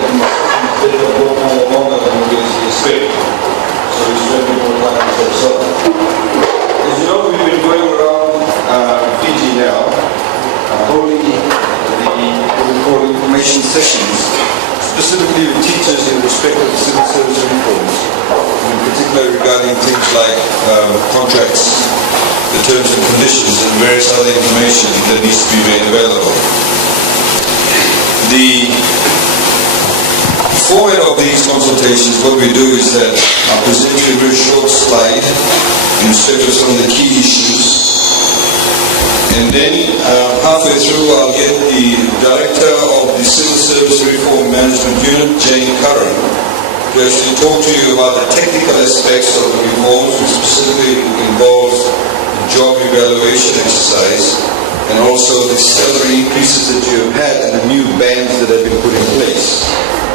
that these a lot more longer than we expect. So we spend more time with ourselves. As you know, we've been going around Fiji now, holding what we call information sessions, specifically with teachers in respect of civil service reforms, in particular regarding things like contracts, the terms and conditions, and various other information that needs to be made available. The format of these consultations, what we do is that I'll present you a very short slide in respect of some of the key issues. And then halfway through I'll get the Director of the Civil Service Reform Management Unit, Jane Curran, to actually talk to you about the technical aspects of the reforms, which specifically involves the job evaluation exercise and also the salary increases that you have had and the new bands that have been put in place.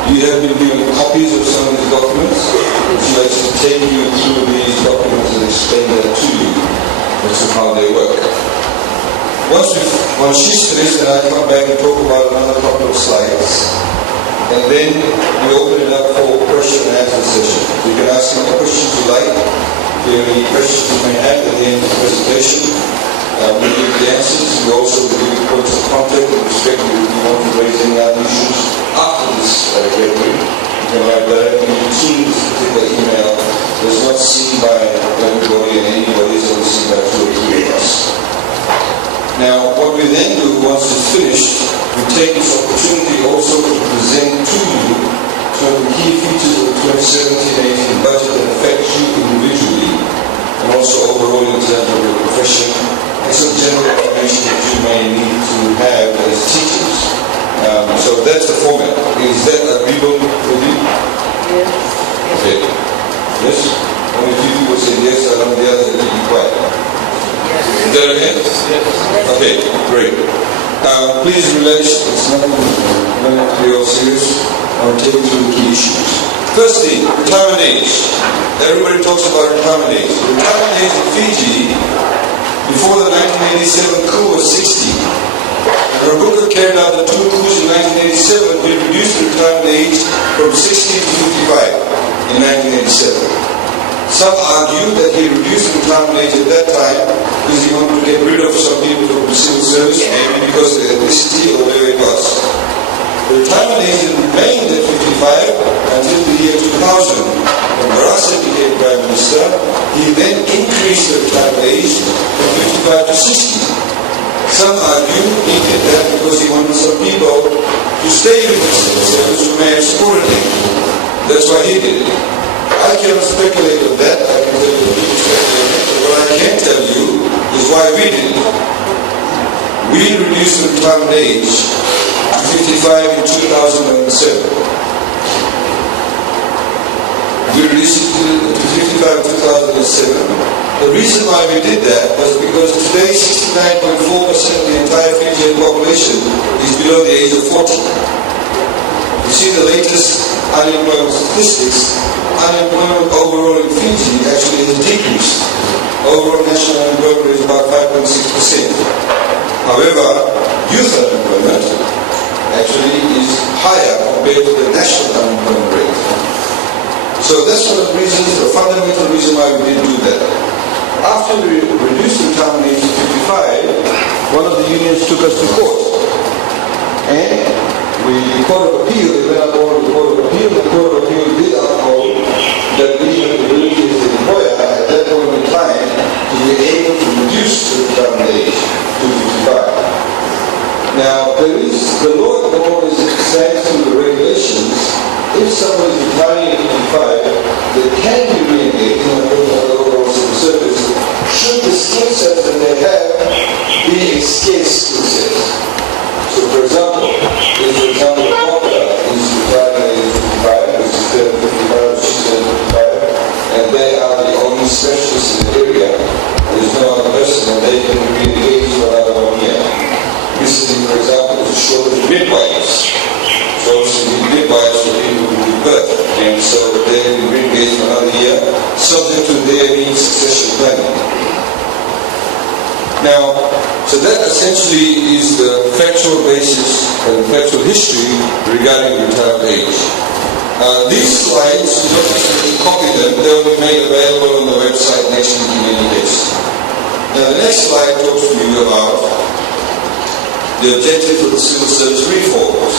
You have been given copies of some of these documents, which will actually take you through these documents and explain that to you as to how they work. Once she's finished, then I'll come back and talk about another couple of slides. And then we open it up for question and answer session. You can ask any questions you like. If you have any questions you may have at the end of the presentation, we'll give the answers. We also will give you points of contact with respect to if you want to raise any other issues after this gathering. You can write directly to this particular email. It's not seen by everybody and anybody, it's only seen by 2 or 3 of us. Now, what we then do once it's finished, we take this opportunity also to present to you some of the key features of the 2017-18 budget that affect you individually and also overall in terms of your profession and some general information that you may need to have as teachers. So that's the format. Is that agreeable with you? Yes. Okay. Yes? Only 2 people say yes, I don't the others that be quiet. Is that okay? Yes. Okay, great. Please relax. It's not going to be all serious. I'll take you through the key issues. Firstly, retirement age. Everybody talks about retirement age. Retirement age in Fiji before the 1987 coup was 60. Rabuka carried out the 2 coups in 1987. We reduced the retirement age from 60 to 55 in 1987. Some argue that he reduced the retirement age at that time because he wanted to get rid of some people from the civil service, maybe because of the ethnicity or whatever it was. The retirement age remained at 55 until the year 2000. When Barasa became Prime Minister, he then increased the retirement age from 55 to 60. Some argue he did that because he wanted some people to stay in the civil service who may have supported him. That's why he did it. I cannot speculate on that. I can tell you but what I can tell you is why we did it. We reduced the retirement age to 55 in 2007. We reduced it to 55 in 2007. The reason why we did that was because today 69.4% of the entire Fijian population is below the age of 40. You see the latest unemployment statistics, unemployment overall in Fiji actually has decreased. Overall national unemployment rate is about 5.6%. However, youth unemployment actually is higher compared to the national unemployment rate. So that's one of the reasons, the fundamental reason why we didn't do that. After we reduced the retirement age to 55, one of the unions took us to court. And the Court of Appeal, they went up over the Court of Appeal. The Court of Appeal did uphold that we have the ability as the employer at that point in time to be able to reduce the retirement age to 55. Now, the law at the moment is stands through the regulations. If someone is retiring at 55, they can be re-engaged in the overall civil service should the skill sets that they have be a scarce skill set. So, for example, if Walker is retired at age 55, which is 55, she's 55, and they are the only specialists in the area, there's no other person, and they can be engaged for another 1 year. Recently, for example, there's a shortage of midwives. So, obviously, midwives for people who give birth, and so they can be engaged for another year, subject to their succession planning. Now, So that essentially is the factual basis and factual history regarding retirement age. These slides, you don't have to copy them, they will be made available on the website next week in any case. Now the next slide talks to you about the objectives of the civil service reforms.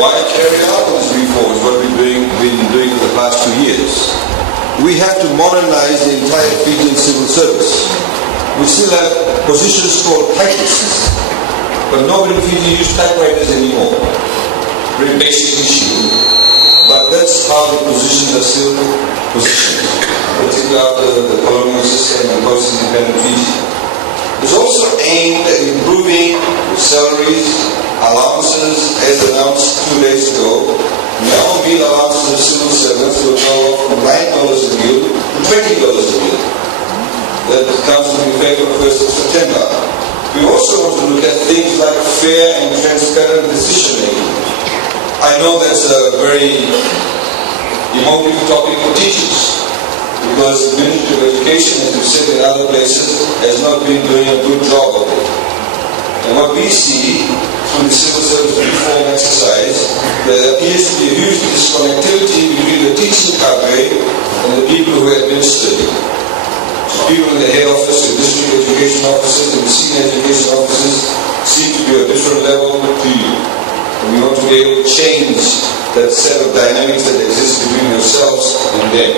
Why carry out these reforms, what we've been doing for the past 2 years? We have to modernize the entire Fijian civil service. We still have positions called typists, but nobody in Fiji uses typewriters anymore. Very basic issue. But that's how the positions are still positioned, particularly after the colonial system and post-independent Fiji. It's also aimed at improving salaries, allowances, as announced 2 days ago. Now meal allowances of civil servants will go up from $9 a meal to $20 a meal. That comes into effect on the 1st of September. We also want to look at things like fair and transparent decision making. I know that's a very emotive topic for teachers, because the Ministry of Education, as we've said in other places, has not been doing a good job of it. And what we see through the civil service reform exercise, there appears to be a huge disconnectivity between the teaching cadre and the people who administer it. So people in the head office, the district education officers, and the senior education officers seem to be a different level to you. And we want to be able to change that set of dynamics that exist between yourselves and them.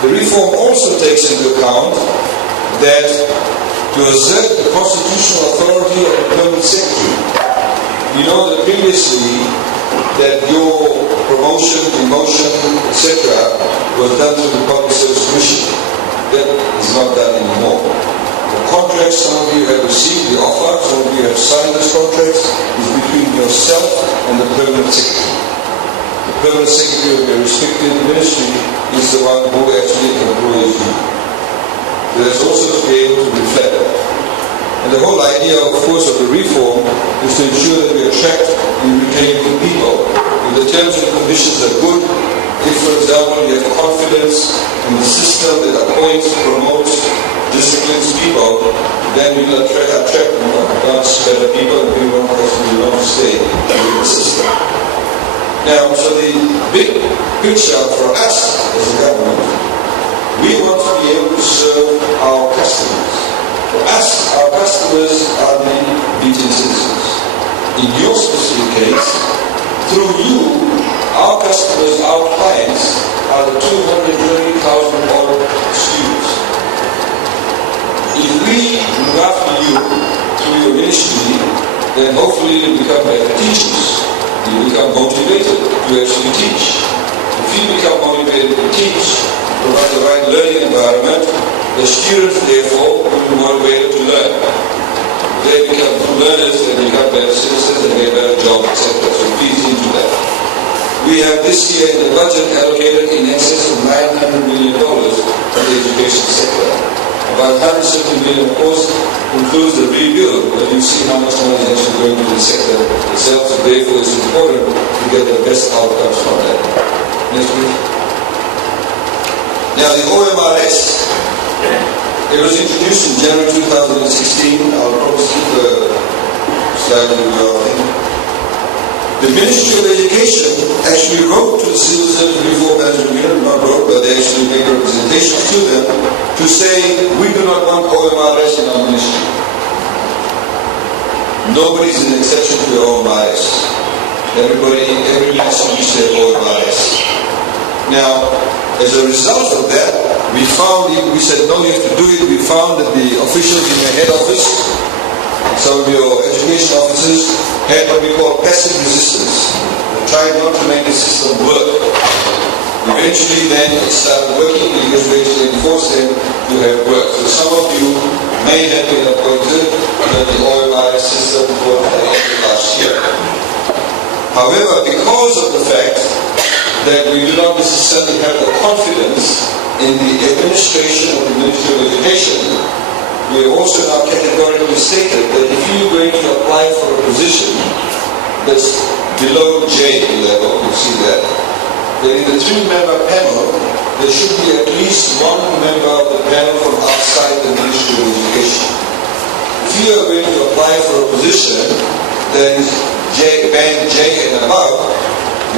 The reform also takes into account that to assert the constitutional authority of the permanent secretary. You know that previously that your promotion, demotion, etc. was done through the Public Service Commission. That is not done anymore. The contract some of you have received, the offer, some of you have signed this contract, is between yourself and the permanent secretary. The permanent secretary of your respective ministry is the one who actually employs you. There's also to be able to reflect that. And the whole idea, of course, of the reform is to ensure that we attract and retain good people. If the terms and conditions are good, if, for example, you have confidence in the system that appoints, promotes, disciplines people, then we will attract much better people and people will want to stay in the system. Now, so the big picture for us as a government, we want to be able to serve our customers. For us, our customers are the Fijian citizens. In your specific case, through you, our customers, our clients, are the 220,000 odd students. If we look after you through your ministry, then hopefully you become better teachers. You become motivated to actually teach. If you become motivated to teach, provide the right learning environment, the students therefore will be motivated to learn. They become good learners, they become better citizens, and get a better job, etc. So please into that. We have this year in the budget allocated in excess of $900 million for the education sector. About $170 million, of course, includes the rebuild, but you see how much money is actually going to the sector itself. So therefore it's important to get the best outcomes from that. Next week. Now the OMRS, it was introduced in January 2016. I'll probably keep the slide in the The Ministry of Education actually wrote to the Civil Service Reform Management Unit, not wrote, but they actually made a representation to them to say, we do not want OMRS in our ministry. Nobody is an exception to the OMRS. Every ministry needs to have OMRS. Now, as a result of that, we said, no, you have to do it. We found that the officials in your head office, some of your education officers, had what we call passive resistance. They tried not to make the system work. Eventually then it started working because we actually enforced them to have work. So some of you may have been appointed under the OMRS system for the end of last year. However, because of the fact that we do not necessarily have the confidence in the administration of the Ministry of Education, we have also now categorically stated that if you're going to apply for a position that's below J level, you see that, then in the 3-member panel, there should be at least one member of the panel from outside the Ministry of Education. If you are going to apply for a position that is band J and above,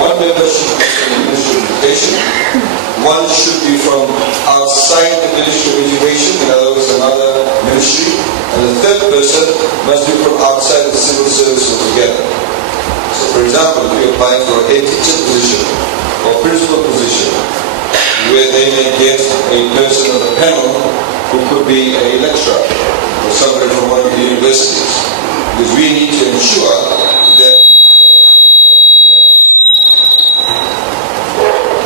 one member should be from the Ministry of Education, one should be from outside the Ministry of Education, in other words another ministry, and the third person must be from outside the civil service altogether. So for example, if you apply for a head teacher position or principal position, where they may get a person on the panel who could be a lecturer or somebody from one of the universities. Because we need to ensure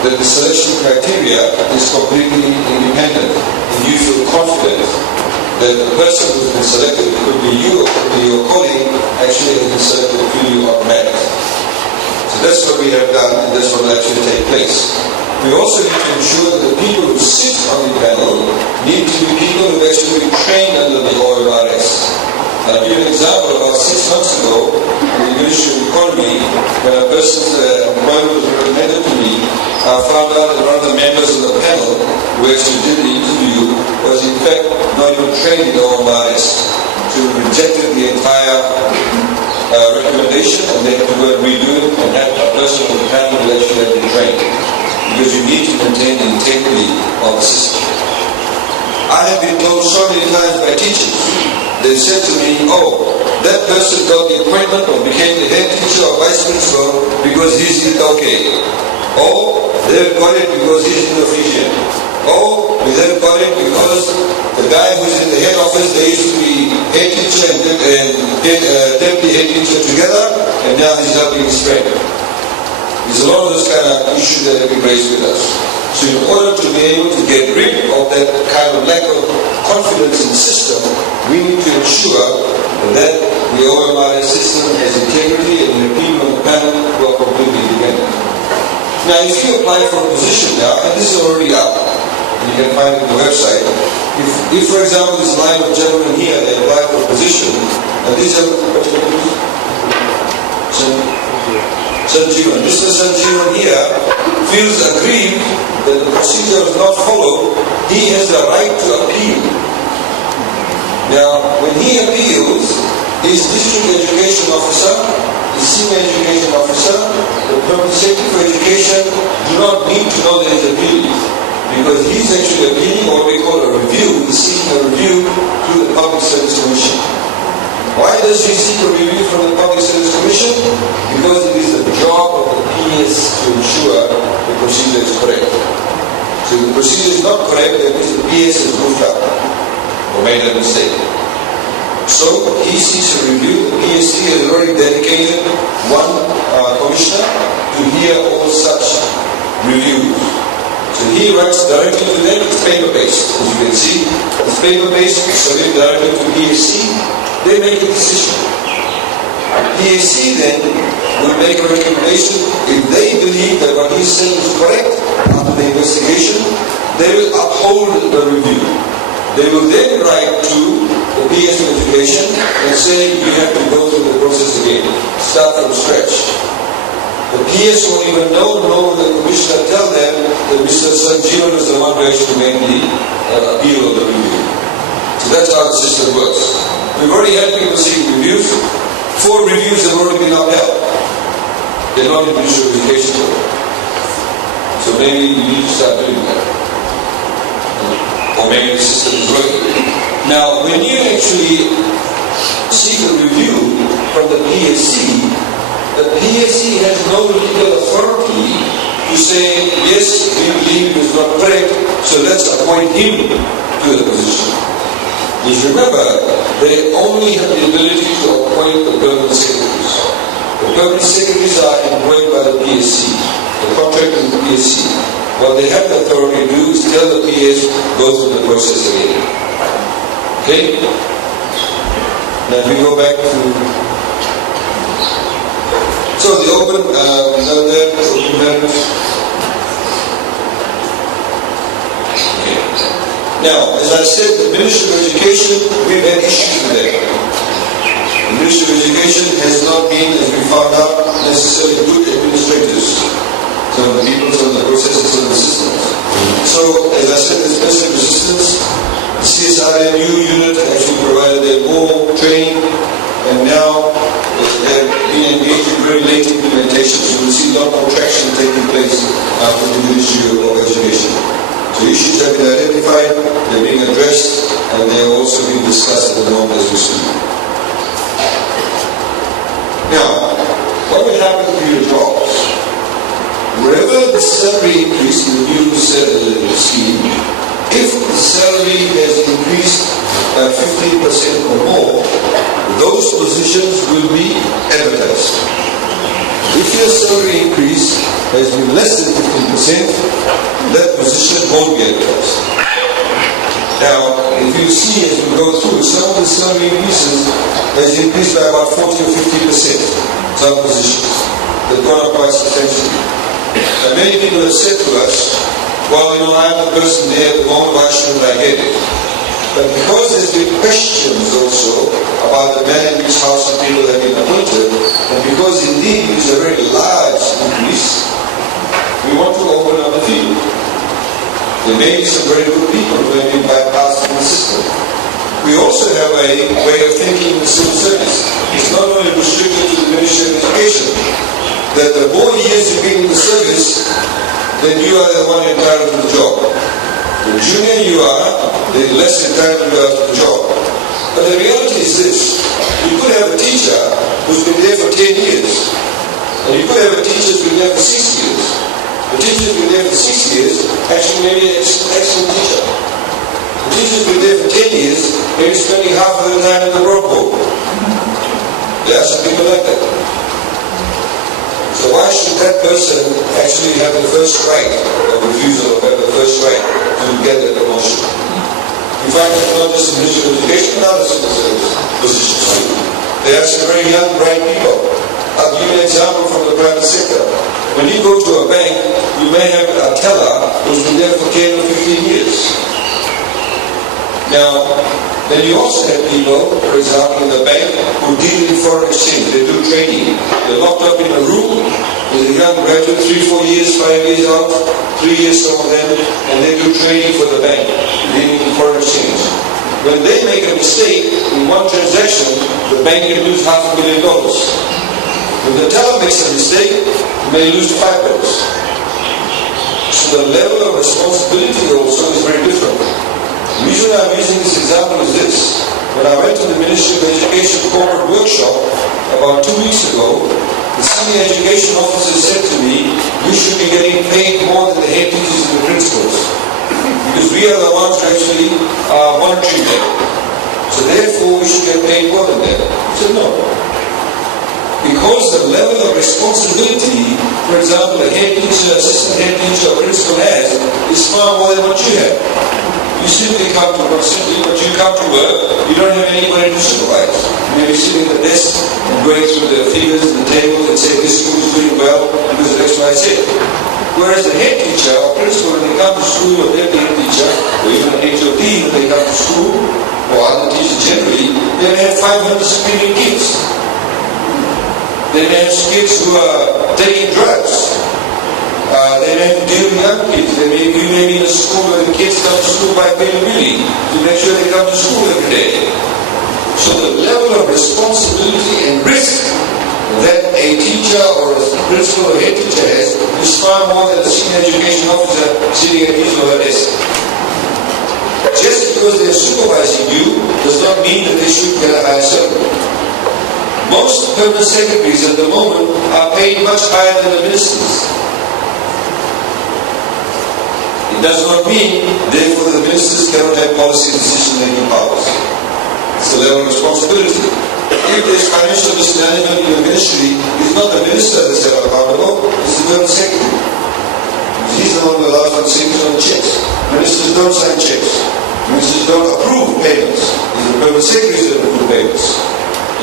that the selection criteria is completely independent, and you feel confident that the person who has been selected, it could be you or could be your colleague, actually has been selected through you automatically. So that's what we have done, and that's what will actually take place. We also need to ensure that the people who sit on the panel need to be people who have actually been trained under the OMRS. I'll give you an example. About 6 months ago, in the Ministry of Economy, when a person's employment was recommended to me, I found out that one of the members of the panel who actually did the interview was in fact not even trained in OMRS. So we rejected the entire recommendation, and they had to go and redo it and have a person on the panel who actually had been trained. Because you need to maintain the integrity of the system. I have been told so many times by teachers, they said to me, oh, that person got the appointment or became the head teacher or vice principal because he's okay. Or they've got it because he's an official. Or they've got it because the guy who's in the head office, they used to be head teacher and deputy head teacher together, and now he's helping his friend. There's a lot of those kind of issues that have been raised with us. So in order to be able to get rid of that kind of lack of confidence in the system, we need to ensure that the OMRS system has integrity and the people on the panel who are completely independent. Now if you apply for a position now, and this is already up, you can find it on the website, if for example this line of gentlemen here, they apply for a position, and these are Sanjeevan. Mr. Sanjeevan here feels aggrieved that the procedure is not followed. He has the right to appeal. Now, when he appeals, his district education officer, his senior education officer, the Permanent Secretary for Education do not need to know that he's appealing, because he's actually appealing what we call a review. He's seeking a review through the Public Service Commission. Why does he seek a review from the Public Service Commission? Because it is the job of the PS to ensure the procedure is correct. So if the procedure is not correct, that means the PS has moved up or made a mistake. So he seeks a review. The PSC has already dedicated one commissioner to hear all such reviews. So he writes directly to them. It's paper-based, as you can see. It's paper-based, submitted directly to PSC. They make a decision. PSC then will make a recommendation. If they believe that what he's saying is correct after the investigation, they will uphold the review. They will then write to the PS of Education and say you have to go through the process again. Start from scratch. The PS won't even know, nor will the commissioner tell them that Mr. Sanjeevan is the one who actually made the appeal of the review. So that's how the system works. We've already had people seeing reviews. 4 reviews have already been upheld. They're not in the Ministry of Education. So maybe you need to start doing that. Or maybe the system is working. Now, when you actually seek a review from the PSC, the PSC has no legal authority to say, yes, we believe it is not correct, so let's appoint him to the position. If you remember, they only have the ability to appoint the permanent secretaries. The permanent secretaries are employed by the PSC. The contract is the PSC. What they have the authority to do is tell the PS, go through the process again. Okay? Now if we go back to... So the open, Now, as I said, the Ministry of Education, we've had issues with that. The Ministry of Education has not been, as we found out, necessarily good administrators. So the people, so the processes, and the systems. So, as I said, there's massive resistance. The CSRMU unit actually provided them more training, and now they've been engaged in very late implementation. So we'll see a lot more traction taking place after the Ministry of Education. So issues have been identified, they're being addressed, and they're also being discussed at the moment as we speak. Now, what will happen to your jobs? Wherever the salary increase in the new scheme, if the salary has increased by 15% or more, those positions will be advertised. If your salary increase has been less than 15%, that position won't be advertised. Now, if you see as we go through, some of the salary increases has increased by about 40 or 50%, some positions. They've gone up quite substantially. And many people have said to us, well, I'm the person there at the moment, why shouldn't I get it? But because there's been questions also about the manner in which House of people have been appointed, and because indeed it is a very large increase, we want to open up the field. There may be some very good people who have been bypassed in the system. We also have a way of thinking in the civil service. It's not only restricted to the Ministry of Education, that the more years you've been in the service, then you are the one entitled to the job. The junior you are, the less entitled you are to the job. But the reality is this: you could have a teacher who's been there for 10 years, and you could have a teacher who's been there for 6 years. The teacher who's been there for 6 years actually may be an excellent teacher. The teacher who's been there for 10 years may be spending half of the time in the road boat. There are some people like that. So why should that person actually have the first right of refusal, or have the first right to get that promotion? You find it not just in Ministry of Education, but other civil service positions too. There are some very young, bright people. I'll give you an example from the private sector. When you go to a bank, you may have a teller who's been there for 10 or 15 years. Now, then you also have people, for example, in the bank who deal in foreign exchange. They do trading. They're locked up in a room with a young graduate, 3-4 years, 5 years out, 3 years some of them, and they do trading for the bank, dealing in foreign exchange. When they make a mistake in one transaction, the bank can lose $500,000. When the teller makes a mistake, he may lose $5. So the level of responsibility also is very different. The reason I'm using this example is this. When I went to the Ministry of Education corporate workshop about 2 weeks ago, the senior education officer said to me, you should be getting paid more than the head teachers and the principals, because we are the ones who actually are monitoring them. So therefore we should get paid more than them. I said no. Because the level of responsibility, for example, a head teacher, assistant head teacher, or principal has, is far more than what you have. You simply come to work, but you come to work, you don't have anybody to supervise. You may be sitting at the desk and going through the figures and the tables and saying this school is doing well because of X, Y, Z. Whereas the head teacher or principal, when they come to school, or deputy head teacher, or even an HOD when they come to school, or other teachers generally, they may have 500 screaming kids. They may have kids who are taking drugs. They may have to deal with young kids. You may be in a school where the kids come to school by billy to make sure they come to school every day. So the level of responsibility and risk that a teacher or a principal or head teacher has is far more than a senior education officer sitting at his or her desk. Just because they're supervising you does not mean that they should get a higher salary. Most permanent secretaries at the moment are paid much higher than the ministers. It does not mean, therefore, the ministers cannot have policy decision-making powers. It's the level of responsibility. If there's financial mismanagement in the ministry, it's not the minister that's held accountable, it's the permanent secretary. He's the one who allows for the signatures on the checks. Ministers don't sign checks. Ministers don't approve payments. It's the permanent secretaries that approve payments.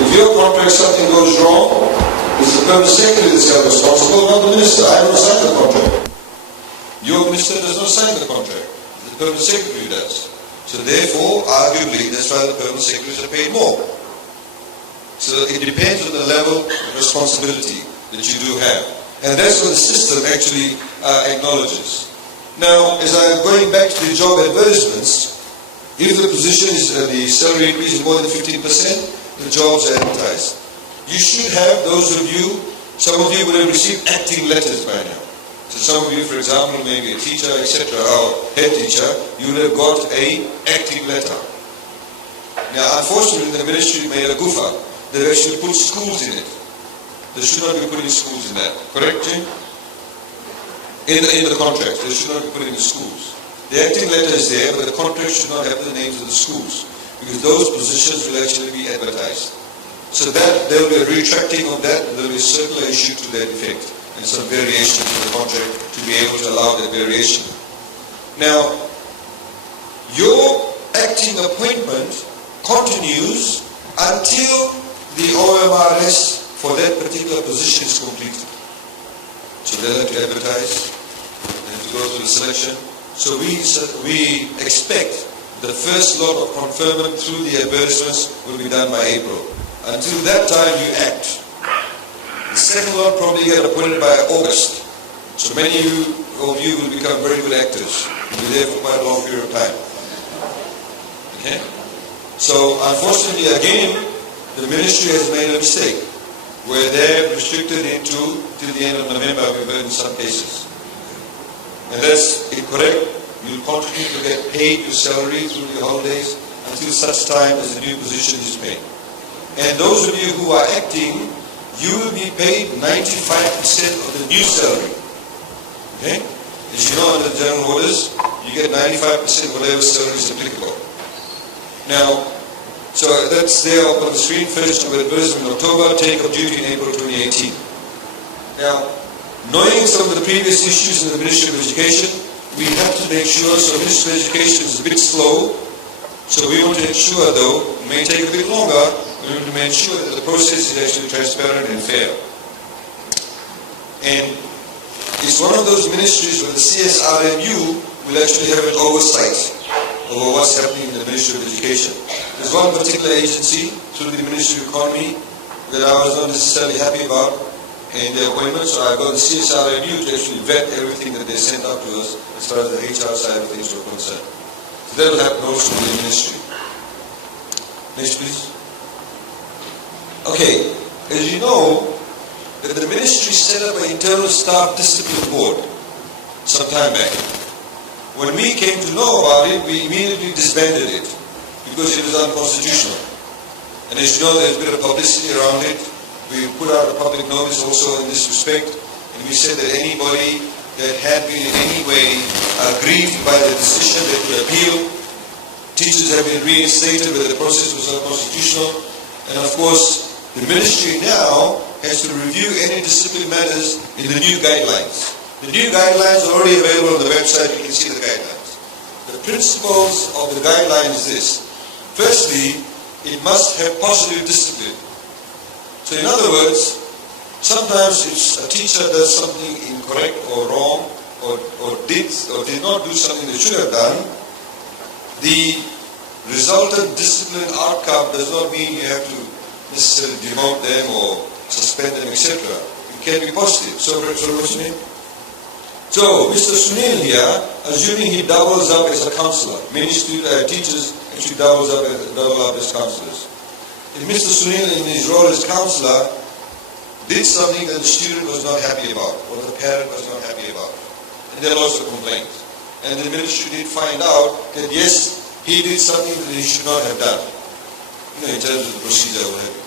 If your contract, something goes wrong, it's the permanent secretary that's held responsible, not the minister. I don't sign the contract. Your minister does not sign the contract. The permanent secretary does. So therefore, arguably, that's why the permanent secretaries are paid more. So it depends on the level of responsibility that you do have. And that's what the system actually acknowledges. Now, as I'm going back to the job advertisements, If the position is the salary increase is more than 15%, the jobs are advertised. You should have, those of you, some of you would have received acting letters by now. So some of you, for example, maybe a teacher, etc., or head teacher, you would have got a acting letter. Now, unfortunately, the ministry made a goof up. They actually put schools in it. They should not be putting schools in that. Correct, Jim? In the contract, they should not be putting the schools. The acting letter is there, but the contract should not have the names of the schools, because those positions will actually be advertised. So that there will be a retracting of that, and there will be a circular issue to that effect, and some variation to the contract to be able to allow that variation. Now, your acting appointment continues until the OMRS for that particular position is completed. So they'll have to advertise and to go through the selection. So we expect the first lot of conferment through the advertisements will be done by April. Until that time, you act. The second lot probably get appointed by August. So many of you will become very good actors. You'll be there for quite a long period of time. Okay? So unfortunately, again, the ministry has made a mistake where they're restricted into till the end of November, we've heard in some cases. And that's incorrect. You'll continue to get paid your salary through the holidays until such time as a new position is made. And those of you who are acting, you will be paid 95% of the new salary. Okay? As you know, under the general orders, you get 95% whatever salary is applicable. Now, so that's there up on the screen. First of advertisement in October, take up duty in April 2018. Now, knowing some of the previous issues in the Ministry of Education, we have to make sure, so the Ministry of Education is a bit slow, so we want to ensure though, it may take a bit longer, we want to make sure that the process is actually transparent and fair. And it's one of those ministries where the CSRMU will actually have an oversight over what's happening in the Ministry of Education. There's one particular agency through the Ministry of Economy that I was not necessarily happy about in the appointment, so I got the CSRMU to actually vet everything that they sent out to us as far as the HR side of things were concerned. So that will happen also in the ministry. Next, please. Okay, as you know, the ministry set up an internal staff discipline board some time back. When we came to know about it, we immediately disbanded it because it was unconstitutional. And as you know, there's a bit of publicity around it. We put out a public notice also in this respect, and we said that anybody that had been in any way aggrieved by the decision that could appeal. Teachers have been reinstated, but the process was unconstitutional. And of course, the ministry now has to review any discipline matters in the new guidelines. The new guidelines are already available on the website. You can see the guidelines. The principles of the guideline is this. Firstly, it must have positive discipline. So in other words, sometimes if a teacher does something incorrect or wrong, or did not do something they should have done, the resultant discipline outcome does not mean you have to necessarily demote them or suspend them, etc. It can be positive. So what's your name? So Mr. Sunil here, assuming he doubles up as a counselor, many teachers actually double up as counselors. If Mr. Sunil in his role as counselor did something that the student was not happy about, or the parent was not happy about, and there are lots of complaints, and the ministry did find out that yes, he did something that he should not have done, in terms of the procedure or whatever.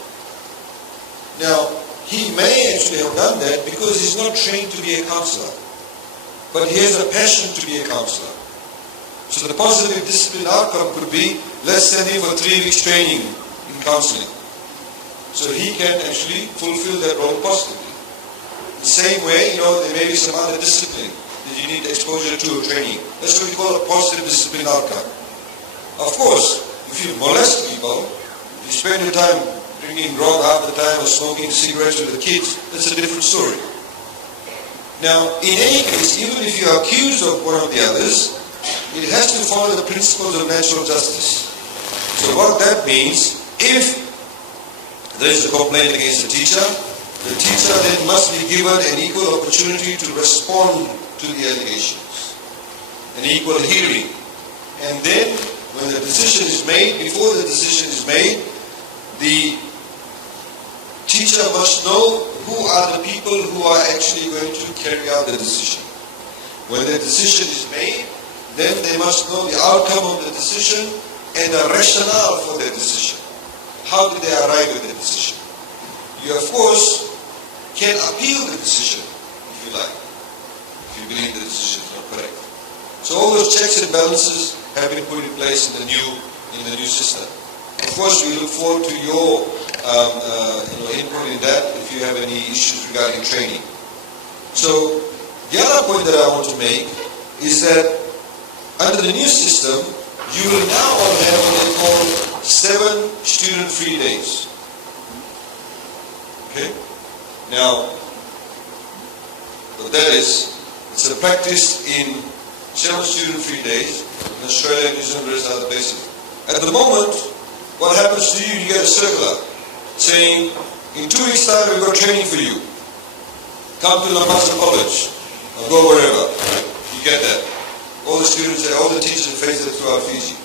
Now, he may actually have done that because he's not trained to be a counselor, but he has a passion to be a counselor. So the positive discipline outcome could be, let's send him for 3 weeks training in counseling, so he can actually fulfill that role positively. The same way, there may be some other discipline that you need exposure to or training. That's what we call a positive discipline outcome. Of course, if you molest people, if you spend your time drinking grog half the time or smoking cigarettes with the kids, that's a different story. Now, in any case, even if you are accused of one of the others, it has to follow the principles of natural justice. So what that means, if there is a complaint against the teacher then must be given an equal opportunity to respond to the allegations, an equal hearing. And then when the decision is made, before the decision is made, the teacher must know who are the people who are actually going to carry out the decision. When the decision is made, then they must know the outcome of the decision and the rationale for the decision. How did they arrive at the decision? You, of course, can appeal the decision, if you like, if you believe the decision is not correct. So all those checks and balances have been put in place in the new system. Of course, we look forward to your input in that if you have any issues regarding training. So the other point that I want to make is that under the new system, you will now all have what they call 7 student-free days. Okay? Now, what that is, it's a practice in 7 student-free days in Australia, New Zealand, and other places. At the moment, what happens to you, you get a circular saying, in 2 weeks' time we've got training for you. Come to Lancaster College, or go wherever. You get that. All the students, all the teachers face that throughout Fiji.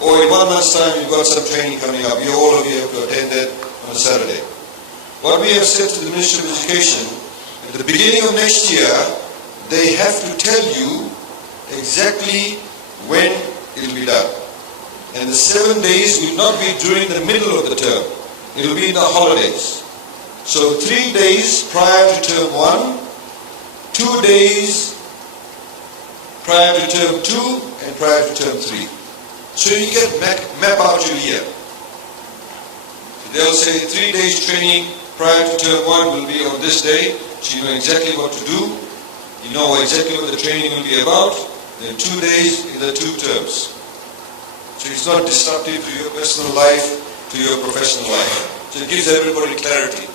Or in 1 month's time you've got some training coming up. All of you have to attend that on a Saturday. What we have said to the Ministry of Education, at the beginning of next year, they have to tell you exactly when it will be done. And the 7 days will not be during the middle of the term. It will be in the holidays. So 3 days prior to term 1, 2 days prior to term 2, and prior to term 3. So you can map out your year. So they'll say 3 days training prior to term 1 will be on this day, so you know exactly what to do. You know exactly what the training will be about. Then 2 days in the 2 terms. So it's not disruptive to your personal life, to your professional life. So it gives everybody clarity.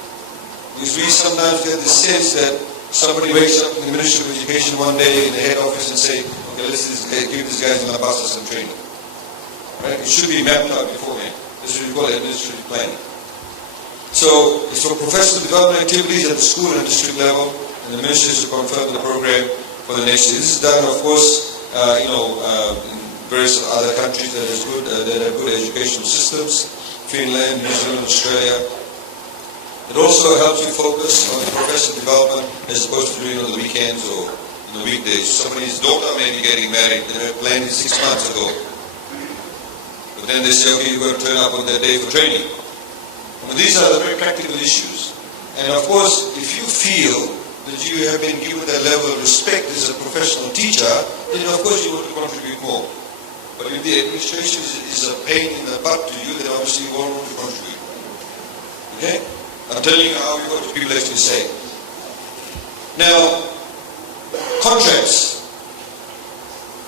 Because we sometimes get the sense that somebody wakes up in the Ministry of Education one day in the head office and say, okay, let's give these guys in Lancaster some training. Right? It should be mapped out beforehand. This is what we call administrative planning. So it's for professional development activities at the school and district level, and the Ministry is to confirm the program for the next year. This is done, of course, in various other countries that have good educational systems, Finland, New Zealand, Australia. It also helps you focus on the professional development as opposed to doing it on the weekends or the weekdays. Somebody's daughter may be getting married, they have planned it 6 months ago. But then they say, okay, you've got to turn up on that day for training. These are the very practical issues. And of course, if you feel that you have been given that level of respect as a professional teacher, then of course you want to contribute more. But if the administration is a pain in the butt to you, then obviously you won't want to contribute. Okay? I'm telling you how you've got to people actually say. Now, contracts.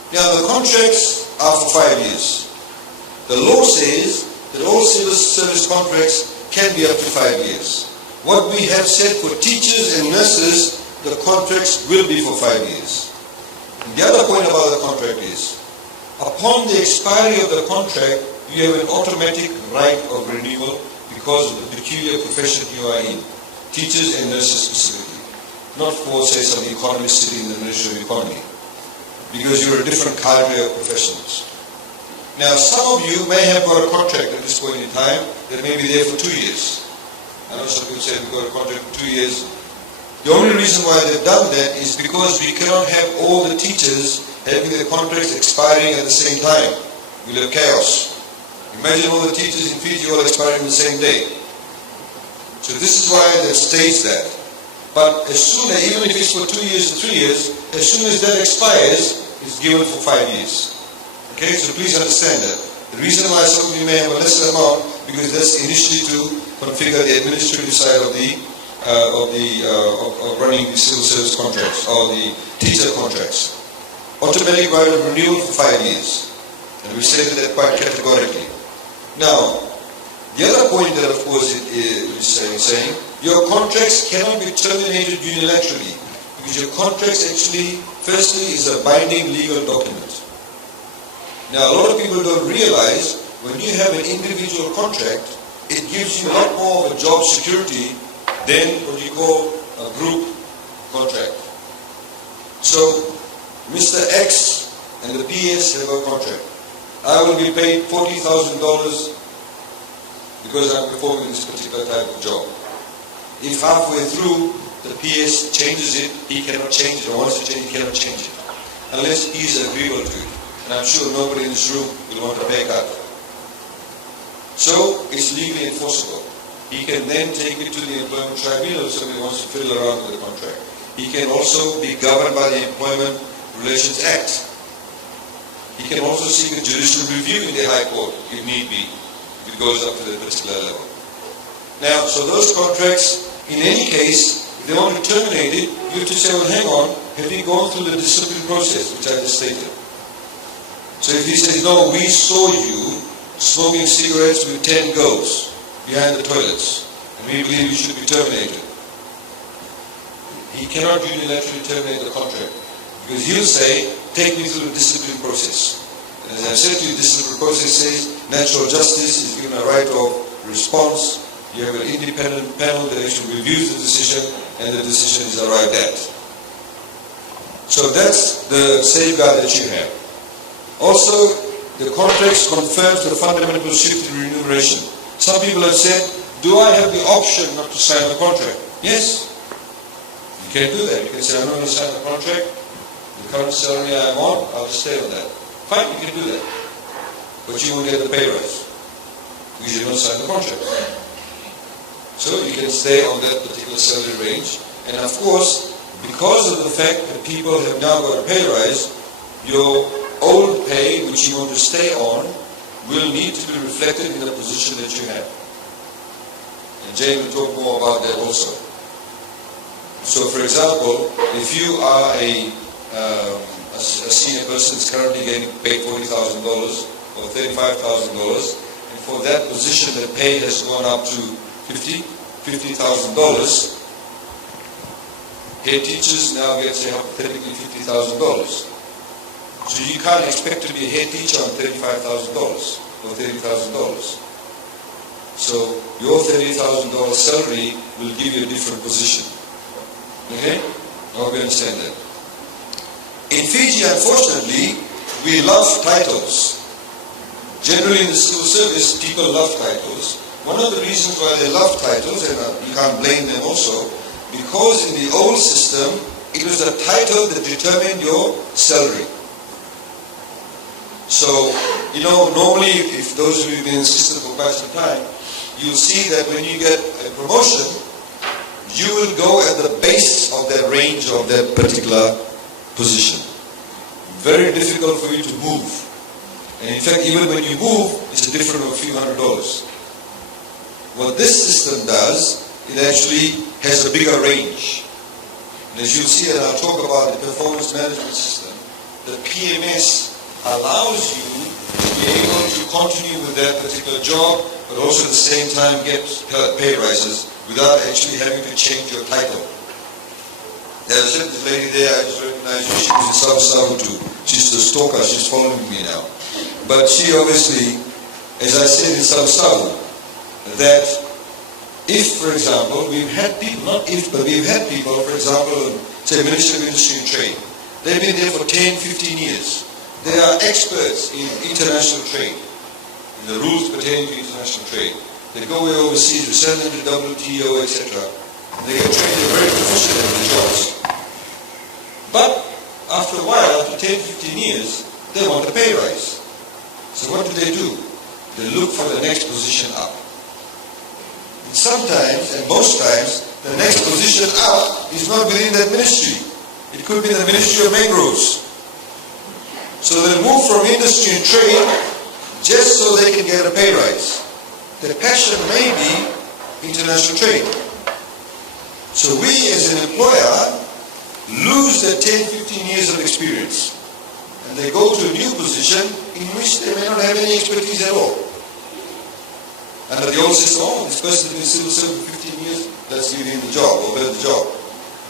Now the contracts are for 5 years. The law says that all civil service contracts can be up to 5 years. What we have said for teachers and nurses, the contracts will be for 5 years. And the other point about the contract is, upon the expiry of the contract, you have an automatic right of renewal because of the peculiar profession you are in. Teachers and nurses specifically. Not for, say, some economist sitting in the Ministry of Economy. Because you're a different cadre of professionals. Now, some of you may have got a contract at this point in time that may be there for 2 years. I know some people say we've got a contract for 2 years. The only reason why they've done that is because we cannot have all the teachers having their contracts expiring at the same time. We'll have chaos. Imagine all the teachers in Fiji all expiring on the same day. So this is why that states that. But as soon as, even if it's for 2 years or 3 years, as soon as that expires, it's given for 5 years. Okay, so please understand that. The reason why some of you may have a lesser amount, because that's initially to configure the administrative side of running the civil service contracts or the teacher contracts. Automatic right of renewal for 5 years. And we stated that quite categorically. Now, the other point that of course it is saying, your contracts cannot be terminated unilaterally. Because your contracts actually, firstly, is a binding legal document. Now, a lot of people don't realize when you have an individual contract, it gives you a lot more of a job security than what you call a group contract. So, Mr. X and the PS have a contract. I will be paid $40,000 because I'm performing this particular type of job. If halfway through the PS changes it, he cannot change it, or wants to change it, he cannot change it, unless he is agreeable to it. And I'm sure nobody in this room will want to pay cut. So it's legally enforceable. He can then take it to the employment tribunal if somebody wants to fiddle around with the contract. He can also be governed by the Employment Relations Act. He can also seek a judicial review in the High Court if need be, if it goes up to that particular level. Now, so those contracts, in any case, if they want to terminate it, you have to say, well, hang on, have you gone through the discipline process, which I just stated? So if he says, no, we saw you smoking cigarettes with 10 girls behind the toilets, and we believe you should be terminated, he cannot unilaterally terminate the contract, because he'll say, take me through the discipline process. And as I've said to you, the discipline process says natural justice is given a right of response. You have an independent panel that actually reviews the decision, and the decision is arrived at. So that's the safeguard that you have. Also, the contracts confirms the fundamental shift in remuneration. Some people have said, do I have the option not to sign the contract? Yes. You can do that. You can say, I'm not going to sign the contract. The current salary I'm on, I'll just stay on that. Fine, you can do that. But you won't get the pay rise, because you don't sign the contract. So you can stay on that particular salary range. And of course, because of the fact that people have now got a pay rise, your old pay, which you want to stay on, will need to be reflected in the position that you have. And Jane will talk more about that also. So for example, if you are a senior person that's currently getting paid $40,000 or $35,000, and for that position the pay has gone up to $50,000, head teachers now get, say, hypothetically $50,000. So you can't expect to be a head teacher on $35,000 or $30,000. So your $30,000 salary will give you a different position. Okay? I hope you understand that. In Fiji, unfortunately, we love titles. Generally in the civil service, people love titles. One of the reasons why they love titles, and you can't blame them also, because in the old system, it was the title that determined your salary. So, you know, normally, if those of you have been in the system for quite some time, you'll see that when you get a promotion, you will go at the base of that range of that particular position. Very difficult for you to move. And in fact, even when you move, it's a difference of a few $100s. What this system does, it actually has a bigger range. And as you'll see, and I'll talk about the performance management system, the PMS allows you to be able to continue with that particular job, but also at the same time get pay rises without actually having to change your title. There's a certain lady there, I just recognized her, she was in South Savu too. She's the stalker, she's following me now. But she obviously, as I said in South Savu, that if, for example, we've had people, not if, but we've had people, for example, say Ministry of Industry and Trade, they've been there for 10, 15 years. They are experts in international trade, in the rules pertaining to international trade. They go away overseas, we send them to WTO, etc. They get trained, they're very proficient in their jobs. But after a while, after 10, 15 years, they want a pay rise. So what do? They look for the next position up. And sometimes, and most times, the next position up is not within that ministry. It could be the Ministry of Mangroves. So they move from industry and trade just so they can get a pay rise. Their passion may be international trade. So we as an employer lose their 10, 15 years of experience. And they go to a new position in which they may not have any expertise at all. Under the old system, oh, this person has been civil servant for 15 years, let's give him the job or better the job.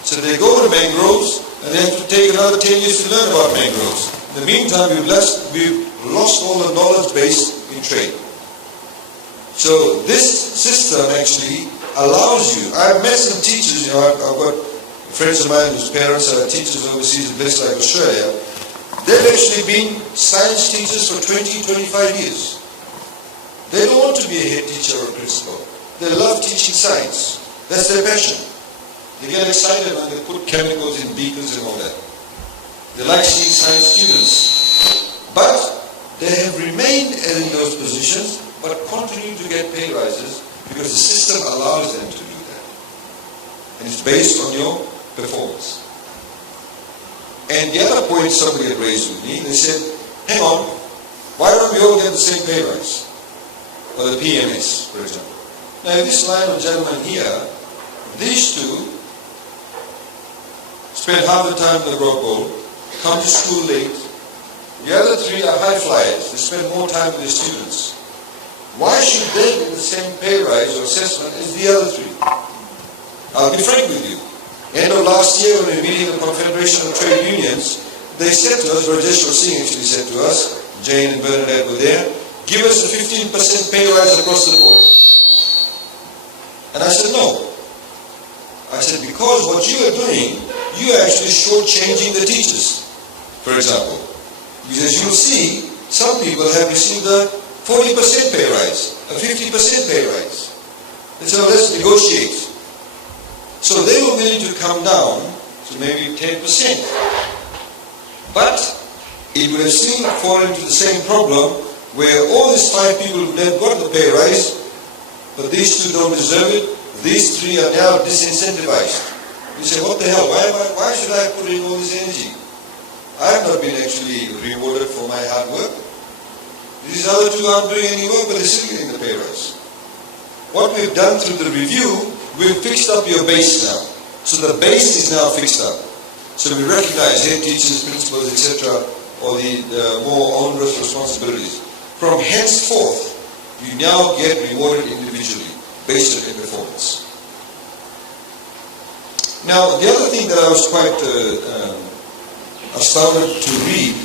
So they go to mangroves and they have to take another 10 years to learn about mangroves. In the meantime, we've lost all the knowledge base in trade. So this system actually allows you. I've met some teachers, I've got friends of mine whose parents are teachers overseas in places like Australia. They've actually been science teachers for 20, 25 years. They don't want to be a head teacher or a principal. They love teaching science. That's their passion. They get excited when they put chemicals in beakers and all that. They like seeing science students. But they have remained in those positions, but continue to get pay rises because the system allows them to do that. And it's based on your performance. And the other point somebody had raised with me, they said, hang on, why don't we all get the same pay rise? Or the PMS, for example. Now, this line of gentlemen here, these two spend half the time in the grog bowl, come to school late. The other three are high flyers. They spend more time with their students. Why should they get the same pay rise or assessment as the other three? I'll be frank with you. End of last year, when we were meeting the Confederation of Trade Unions, they said to us, Rajesh Singh actually said to us, Jane and Bernadette were there, give us a 15% pay rise across the board. And I said, no. I said, because what you are doing, you are actually shortchanging the teachers, for example. Because as you'll see, some people have received a 40% pay rise, a 50% pay rise. They said, well, let's negotiate. So they were willing to come down to maybe 10%. But it would have still fallen into the same problem where all these 5 people would have got the pay rise, but these 2 don't deserve it. These 3 are now disincentivized. You say, what the hell? Why should I put in all this energy? I have not been actually rewarded for my hard work. These other 2 aren't doing any work, but they're still getting the pay rise. What we've done through the review, we've fixed up your base now. So the base is now fixed up. So we recognize head teachers, principals, etc., or the more onerous responsibilities. From henceforth, you now get rewarded individually based on your performance. Now, the other thing that I was quite astounded to read,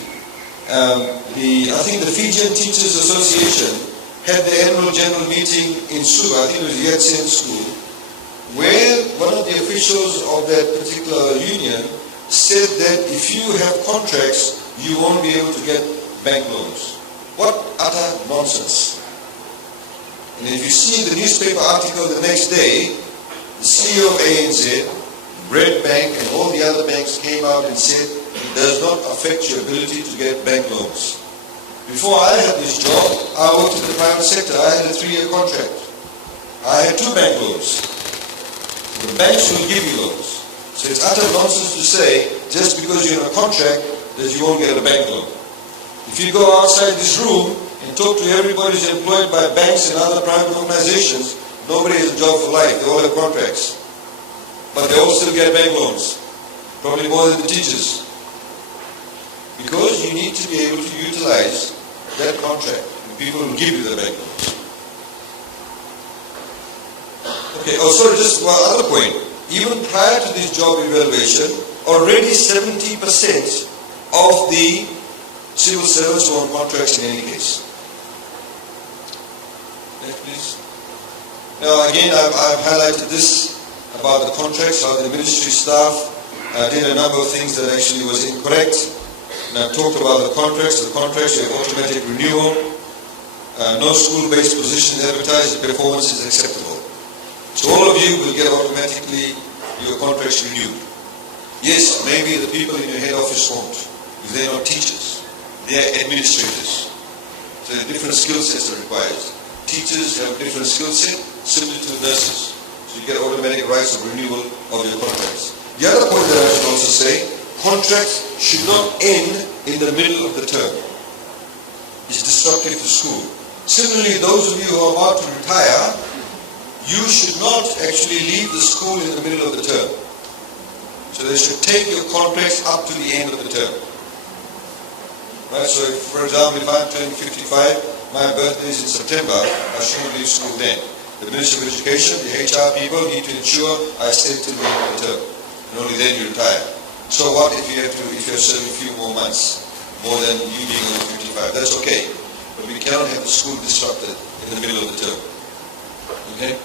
I think the Fijian Teachers Association had the annual general meeting in Suva, I think it was Yatsen School, where one of the officials of that particular union said that if you have contracts, you won't be able to get bank loans. What utter nonsense. And if you see the newspaper article the next day, the CEO of ANZ, Red Bank and all the other banks came out and said it does not affect your ability to get bank loans. Before I had this job, I worked in the private sector. I had a 3-year contract. I had 2 bank loans. The banks will give you loans. So it's utter nonsense to say, just because you're in a contract, that you won't get a bank loan. If you go outside this room and talk to everybody who's employed by banks and other private organizations, nobody has a job for life. They all have contracts. But they all still get bank loans. Probably more than the teachers. Because you need to be able to utilize that contract. People will give you the bank loans. Okay, sorry, just one other point. Even prior to this job evaluation, already 70% of the civil servants were on contracts in any case. Next, please. Now, again, I've highlighted this about the contracts, how the ministry staff did a number of things that actually was incorrect. And I've talked about the contracts. The contracts, you have automatic renewal. No school-based positions advertised. The performance is acceptable. So all of you will get automatically your contracts renewed. Yes, maybe the people in your head office won't, because they're not teachers. They're administrators. So different skill sets are required. Teachers have different skill set, similar to nurses. So you get automatic rights of renewal of your contracts. The other point that I should also say, contracts should not end in the middle of the term. It's disruptive to school. Similarly, those of you who are about to retire, you should not actually leave the school in the middle of the term. So they should take your contracts up to the end of the term. Right? So if, for example, if I'm turning 55, my birthday is in September, I shouldn't leave school then. The Ministry of Education, the HR people need to ensure I stay till the end of the term. And only then you retire. So what if you're serving a few more months, more than you being over 55? That's okay. But we cannot have the school disrupted in the middle of the term. Okay?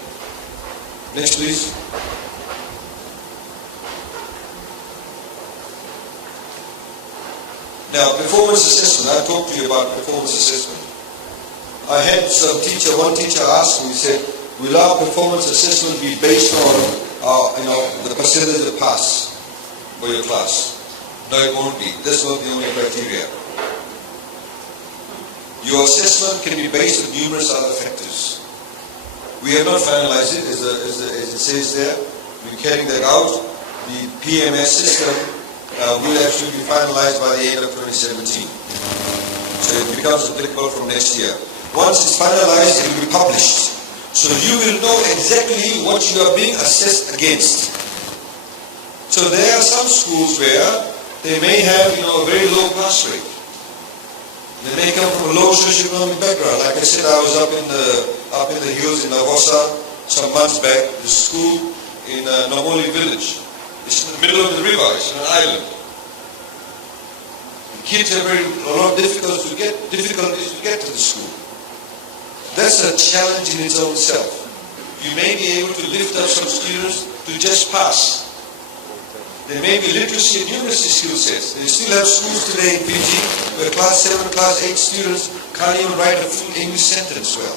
Next, please. Now, performance assessment, I talked to you about performance assessment. I had one teacher asked me, he said, will our performance assessment be based on the percentage of pass for your class? No, it won't be. This won't be the only criteria. Your assessment can be based on numerous other factors. We have not finalized it, as it says there. We're carrying that out. The PMS system will actually be finalized by the end of 2017. So it becomes applicable from next year. Once it's finalized, it will be published. So you will know exactly what you are being assessed against. So there are some schools where they may have, a very low pass rate. They may come from a low socioeconomic background. Like I said, I was up in the hills in Navosa some months back. The school in Nomoli village. It's in the middle of the river. It's on an island. The kids have a lot of difficulties to get to the school. That's a challenge in its own self. You may be able to lift up some students to just pass. There may be literacy and numeracy skill sets. They still have schools today in Fiji where class 7, class 8 students can't even write a full English sentence well.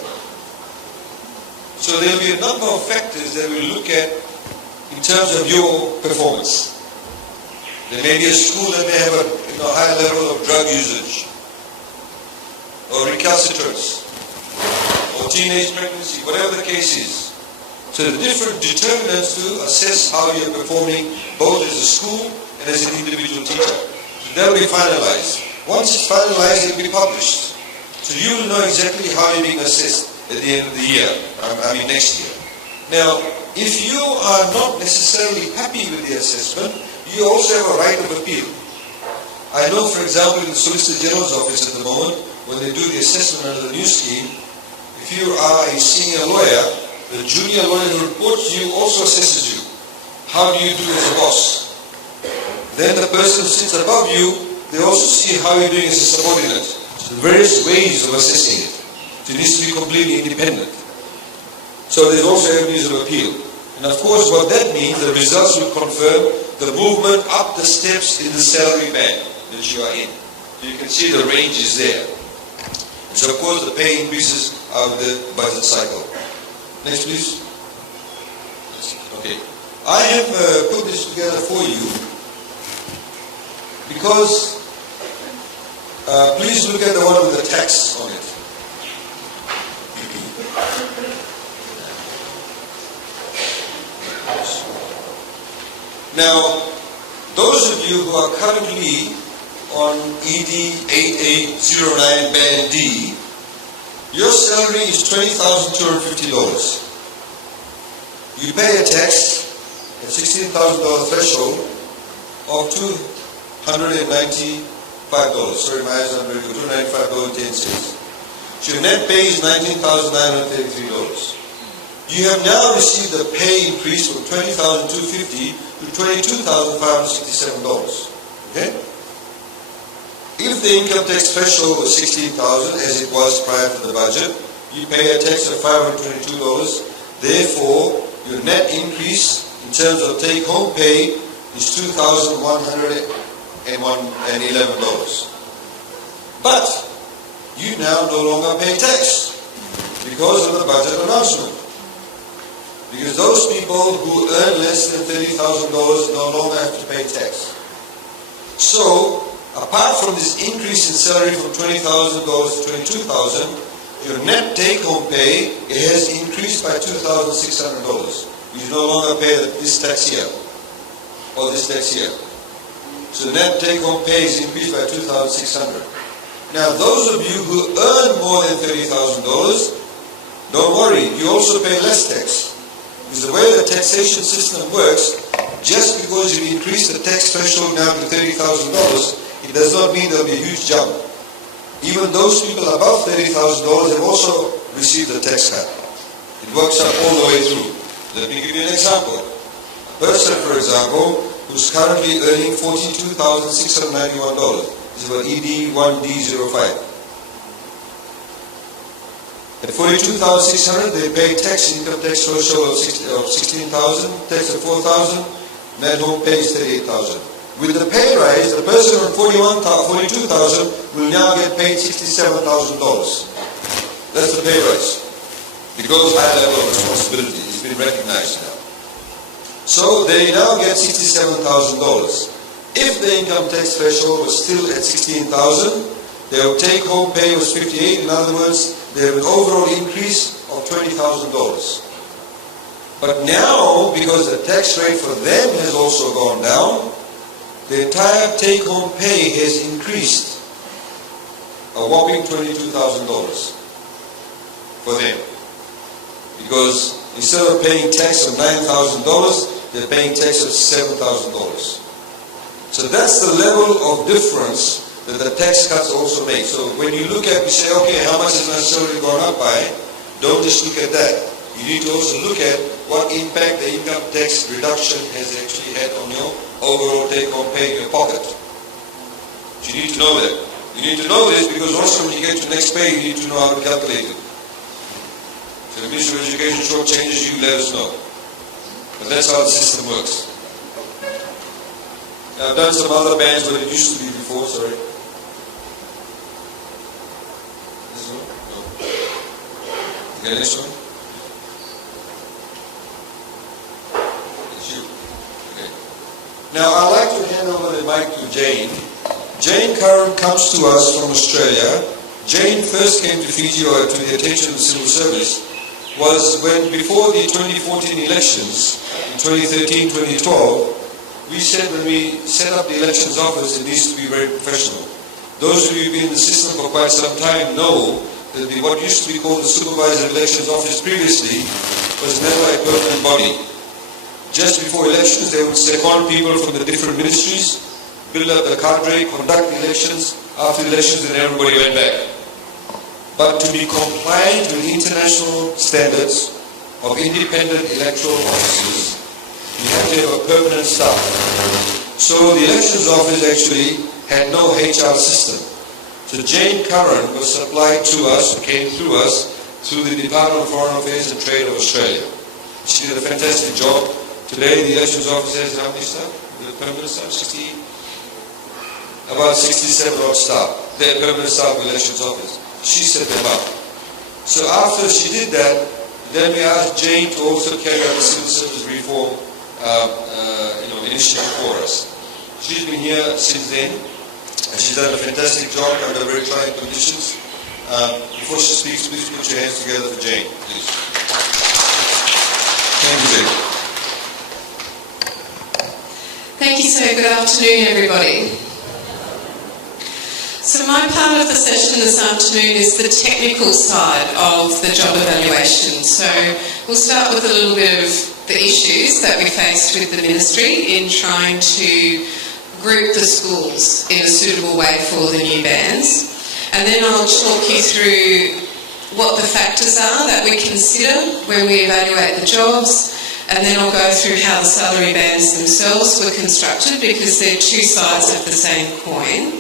So there will be a number of factors that we'll look at in terms of your performance. There may be a school that may have a high level of drug usage or recalcitrance or teenage pregnancy, whatever the case is. So the different determinants to assess how you're performing both as a school and as an individual teacher. So that will be finalized. Once it's finalized, it will be published. So you will know exactly how you're being assessed at the end of the year, next year. Now, if you are not necessarily happy with the assessment, you also have a right of appeal. I know, for example, in the Solicitor General's office at the moment, when they do the assessment under the new scheme, if you are a senior lawyer, the junior lawyer who reports to you also assesses you. How do you do as a boss? Then the person who sits above you, they also see how you're doing as a subordinate. So various ways of assessing it. So it needs to be completely independent. So there's also avenues of appeal. And of course what that means, the results will confirm the movement up the steps in the salary band that you are in. So you can see the range is there. And so of course the pay increases out of the budget cycle. Next, please. Okay. I have put this together for you because please look at the one with the text on it. Now, those of you who are currently on ED 8809 Band D, your salary is $20,250. You pay a tax at $16,000 threshold of $295. Sorry, my eyes aren't very good. $295.10. So your net pay is $19,933. You have now received a pay increase from $20,250 to $22,567. Okay? If the income tax threshold was $16,000, as it was prior to the budget, you pay a tax of $522. Therefore, your net increase in terms of take-home pay is $2,111. But you now no longer pay tax because of the budget announcement. Because those people who earn less than $30,000 no longer have to pay tax. So, apart from this increase in salary from $20,000 to $22,000, your net take-home pay has increased by $2,600. You no longer pay this tax year or this tax year. So the net take-home pay is increased by $2,600. Now, those of you who earn more than $30,000, don't worry, you also pay less tax. Because the way the taxation system works, just because you increase the tax threshold now to $30,000, it does not mean there will be a huge jump. Even those people above $30,000 have also received a tax cut. It works up all the way through. Let me give you an example. A person, for example, who's currently earning $42,691. This is for ED1D05. At $42,600, they pay tax, income tax threshold of $16,000, tax of $4,000, net home pay is $38,000. With the pay rise, the person on $42,000 will now get paid $67,000. That's the pay rise. Because high level of responsibility has been recognized now. So they now get $67,000. If the income tax threshold was still at $16,000, their take-home pay was $58,000. In other words, they have an overall increase of $20,000. But now, because the tax rate for them has also gone down, the entire take-home pay has increased a whopping $22,000 for them. Because instead of paying tax of $9,000, they're paying tax of $7,000. So that's the level of difference that the tax cuts also make. So when you look at, you say, okay, how much has necessarily gone up by? Don't just look at that. You need to also look at what impact the income tax reduction has actually had on your overall take-home pay in your pocket. So you need to know that. You need to know this because also when you get to next pay, you need to know how to calculate it. So if the Ministry of Education shortchanges you, let us know. But that's how the system works. Now, I've done some other bands, but it used to be before, sorry. This one? No. Okay, next one. Now, I'd like to hand over the mic to Jane. Jane Curran comes to us from Australia. Jane first came to Fiji, or to the attention of the civil service, was when, before the 2014 elections, in 2013, 2012, we said when we set up the elections office, it needs to be very professional. Those of you who've been in the system for quite some time know that what used to be called the Supervisor Elections Office previously was never a permanent body. Just before elections, they would second people from the different ministries, build up the cadre, conduct the elections. After the elections, then everybody went back. But to be compliant with international standards of independent electoral offices, you have to have a permanent staff. So the elections office actually had no HR system. So Jane Curran was supplied to us, came through us, through the Department of Foreign Affairs and Trade of Australia. She did a fantastic job. Today, the elections office has how many staff? The permanent staff, about 67 odd staff. They're permanent staff of the elections office. She set them up. So after she did that, then we asked Jane to also carry out the civil service reform initiative for us. She's been here since then, and she's done a fantastic job under very trying conditions. Before she speaks, please put your hands together for Jane, please. Thank you, Jane. Thank you, sir. Good afternoon, everybody. So my part of the session this afternoon is the technical side of the job evaluation. So we'll start with a little bit of the issues that we faced with the ministry in trying to group the schools in a suitable way for the new bands. And then I'll talk you through what the factors are that we consider when we evaluate the jobs. And then I'll go through how the salary bands themselves were constructed, because they're two sides of the same coin.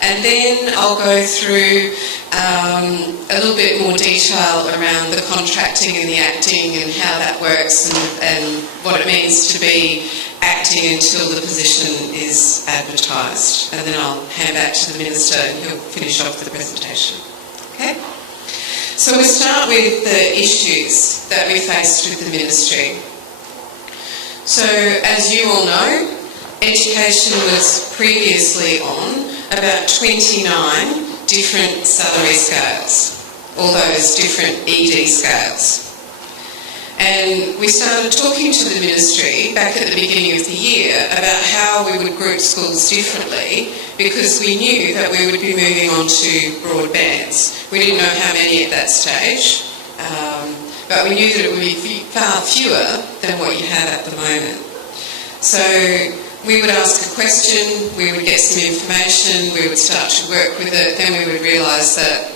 And then I'll go through a little bit more detail around the contracting and the acting and how that works and what it means to be acting until the position is advertised. And then I'll hand back to the Minister and he'll finish off the presentation. Okay? So we'll start with the issues that we faced with the Ministry. So, as you all know, education was previously on about 29 different salary scales, all those different ED scales. And we started talking to the Ministry back at the beginning of the year about how we would group schools differently, because we knew that we would be moving on to broad bands. We didn't know how many at that stage. But we knew that it would be far fewer than what you have at the moment. So we would ask a question, we would get some information, we would start to work with it, then we would realise that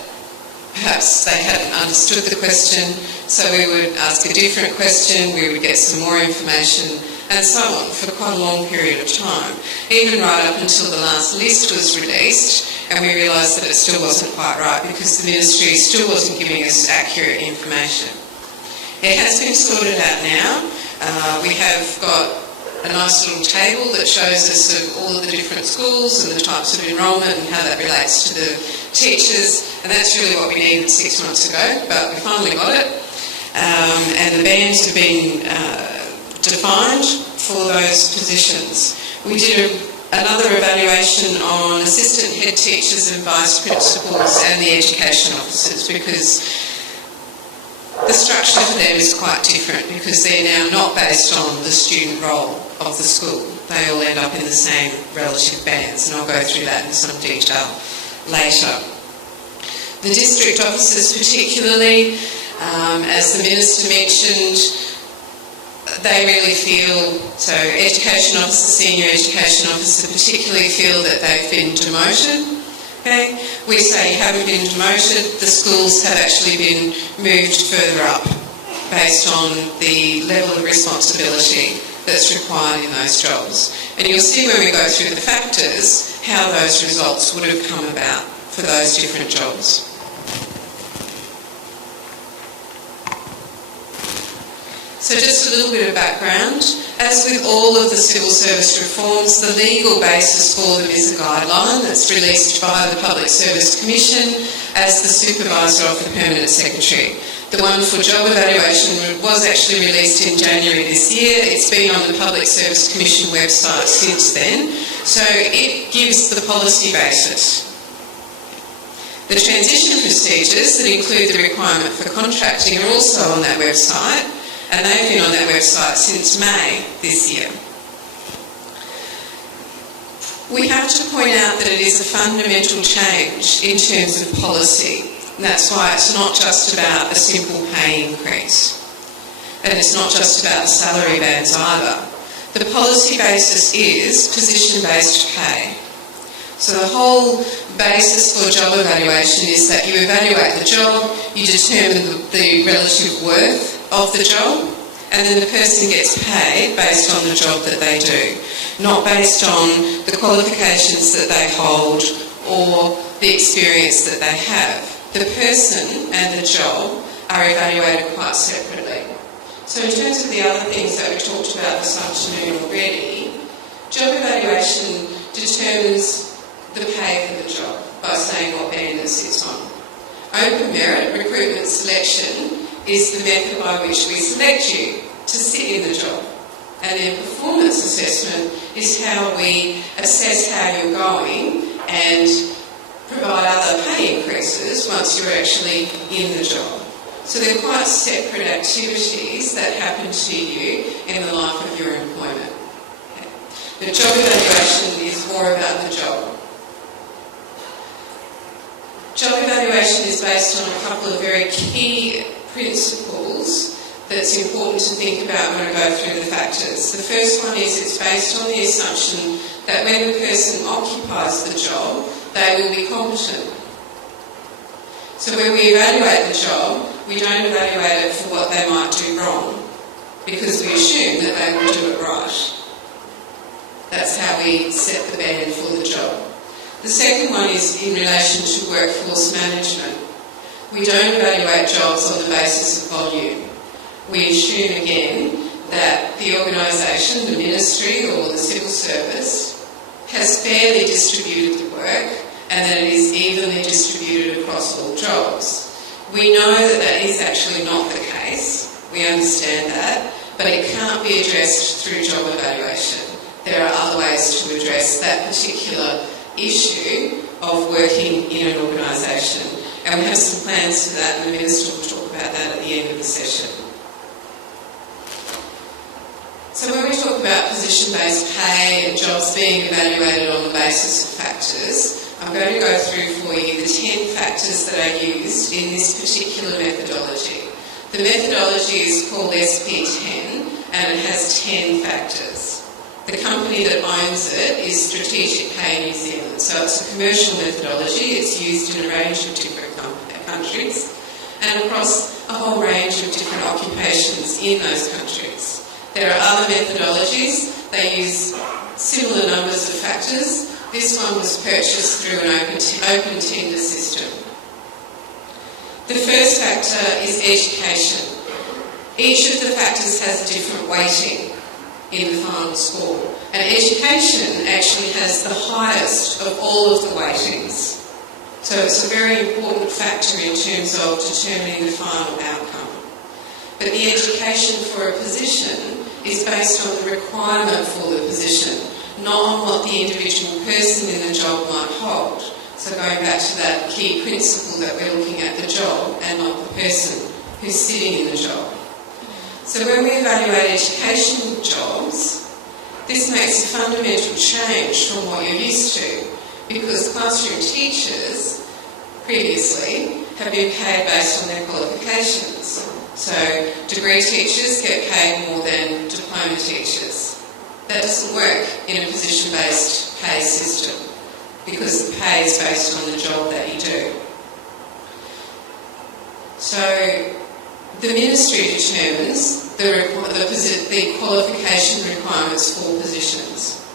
perhaps they hadn't understood the question, so we would ask a different question, we would get some more information, and so on for quite a long period of time, even right up until the last list was released, and we realised that it still wasn't quite right because the Ministry still wasn't giving us accurate information. It has been sorted out now. We have got a nice little table that shows us of all of the different schools and the types of enrolment and how that relates to the teachers, and that's really what we needed 6 months ago, but we finally got it. And the bands have been defined for those positions. We did another evaluation on assistant head teachers and vice principals and the education officers, because the structure for them is quite different, because they're now not based on the student role of the school. They all end up in the same relative bands, and I'll go through that in some detail later. The district officers particularly, as the Minister mentioned, they really feel, so education officer, senior education officer particularly feel that they've been demoted. Okay? We say you haven't been demoted, the schools have actually been moved further up based on the level of responsibility that's required in those jobs. And you'll see when we go through the factors how those results would have come about for those different jobs. So just a little bit of background. As with all of the civil service reforms, the legal basis for them is a guideline that's released by the Public Service Commission as the supervisor of the Permanent Secretary. The one for job evaluation was actually released in January this year. It's been on the Public Service Commission website since then. So it gives the policy basis. The transition procedures that include the requirement for contracting are also on that website, and they've been on that website since May this year. We have to point out that it is a fundamental change in terms of policy, and that's why it's not just about a simple pay increase, and it's not just about the salary bands either. The policy basis is position-based pay. So the whole basis for job evaluation is that you evaluate the job, you determine the relative worth of the job, and then the person gets paid based on the job that they do, not based on the qualifications that they hold or the experience that they have. The person and the job are evaluated quite separately. So in terms of the other things that we talked about this afternoon already, job evaluation determines the pay for the job by saying what band it sits on. Open merit recruitment selection is the method by which we select you to sit in the job. And then performance assessment is how we assess how you're going and provide other pay increases once you're actually in the job. So they're quite separate activities that happen to you in the life of your employment. Okay. The job evaluation is more about the job. Job evaluation is based on a couple of very key principles that's important to think about when we go through the factors. The first one is it's based on the assumption that when the person occupies the job, they will be competent. So when we evaluate the job, we don't evaluate it for what they might do wrong, because we assume that they will do it right. That's how we set the band for the job. The second one is in relation to workforce management. We don't evaluate jobs on the basis of volume. We assume again that the organisation, the ministry or the civil service has fairly distributed the work and that it is evenly distributed across all jobs. We know that that is actually not the case. We understand that, but it can't be addressed through job evaluation. There are other ways to address that particular issue of working in an organisation. And we have some plans for that, and the Minister will talk about that at the end of the session. So when we talk about position-based pay and jobs being evaluated on the basis of factors, I'm going to go through for you the 10 factors that are used in this particular methodology. The methodology is called SP10 and it has 10 factors. The company that owns it is Strategic Pay New Zealand. So it's a commercial methodology. It's used in a range of different countries and across a whole range of different occupations in those countries. There are other methodologies. They use similar numbers of factors. This one was purchased through an open tender system. The first factor is education. Each of the factors has a different weighting. in the final score. And education actually has the highest of all of the weightings. So it's a very important factor in terms of determining the final outcome. But the education for a position is based on the requirement for the position, not on what the individual person in the job might hold. So going back to that key principle that we're looking at the job and not the person who's sitting in the job. So when we evaluate education jobs, this makes a fundamental change from what you're used to, because classroom teachers previously have been paid based on their qualifications. So degree teachers get paid more than diploma teachers. That doesn't work in a position-based pay system, because the pay is based on the job that you do. So the ministry determines the qualification requirements for positions.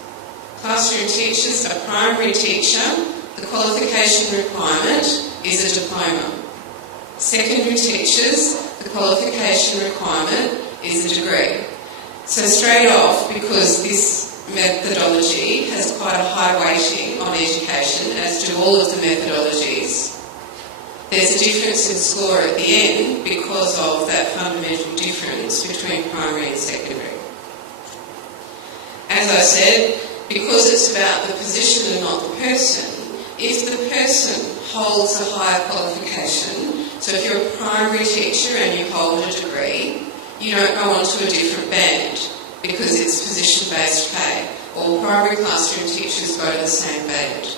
Classroom teachers, a primary teacher, the qualification requirement is a diploma. Secondary teachers, the qualification requirement is a degree. So straight off, because this methodology has quite a high weighting on education, as do all of the methodologies, there's a difference in score at the end because of that fundamental difference between primary and secondary. As I said, because it's about the position and not the person, if the person holds a higher qualification, so if you're a primary teacher and you hold a degree, you don't go on to a different band because it's position-based pay. All primary classroom teachers go to the same band.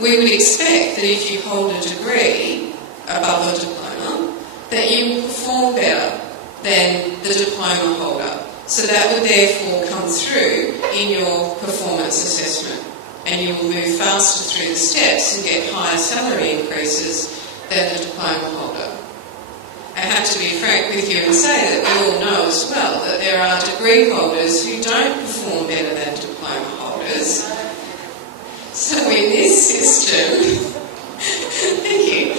We would expect that if you hold a degree above a diploma, that you will perform better than the diploma holder. So that would therefore come through in your performance assessment, and you will move faster through the steps and get higher salary increases than the diploma holder. I have to be frank with you and say that we all know as well that there are degree holders who don't perform better than diploma holders. So in this system, thank you,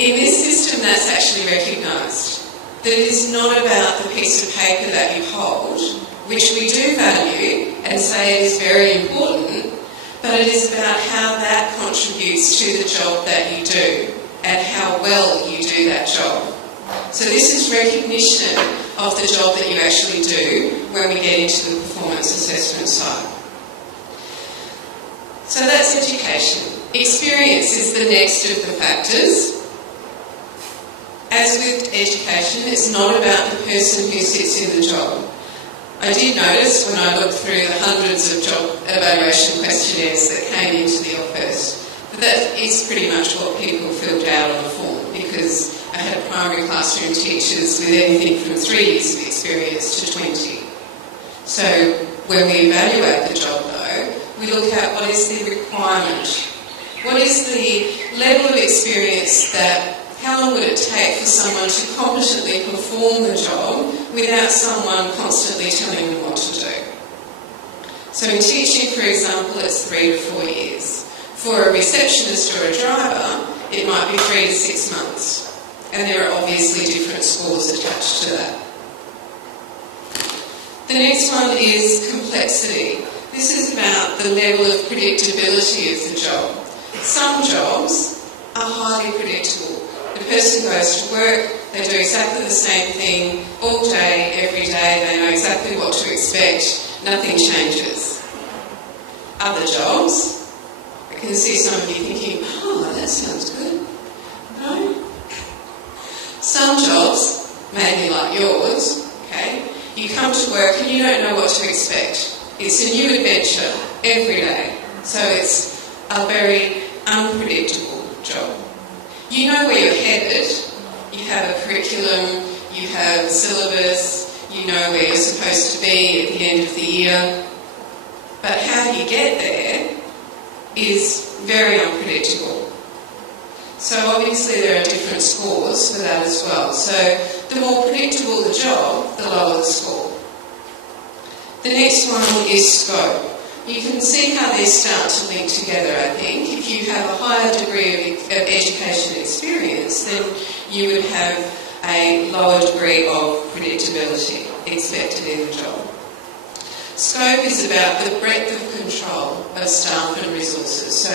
in this system that's actually recognised, that it is not about the piece of paper that you hold, which we do value and say it is very important, but it is about how that contributes to the job that you do and how well you do that job. So this is recognition of the job that you actually do when we get into the performance assessment side. So that's education. Experience is the next of the factors. As with education, it's not about the person who sits in the job. I did notice when I looked through the hundreds of job evaluation questionnaires that came into the office, that is pretty much what people filled out on the form, because I had primary classroom teachers with anything from 3 years of experience to 20. So when we evaluate the job though, we look at what is the requirement. What is the level of experience how long would it take for someone to competently perform the job without someone constantly telling them what to do? So in teaching, for example, it's 3 to 4 years. For a receptionist or a driver, it might be 3 to 6 months. And there are obviously different scores attached to that. The next one is complexity. This is about the level of predictability of the job. Some jobs are highly predictable. The person goes to work, they do exactly the same thing all day, every day, they know exactly what to expect, nothing changes. Other jobs, I can see some of you thinking, oh, that sounds good. No? Some jobs, maybe like yours, okay, you come to work and you don't know what to expect. It's a new adventure every day, so it's a very unpredictable job. You know where you're headed, you have a curriculum, you have a syllabus, you know where you're supposed to be at the end of the year, but how you get there is very unpredictable. So obviously there are different scores for that as well. So the more predictable the job, the lower the score. The next one is scope. You can see how they start to link together, I think. If you have a higher degree of education experience, then you would have a lower degree of predictability expected in the job. Scope is about the breadth of control of staff and resources. So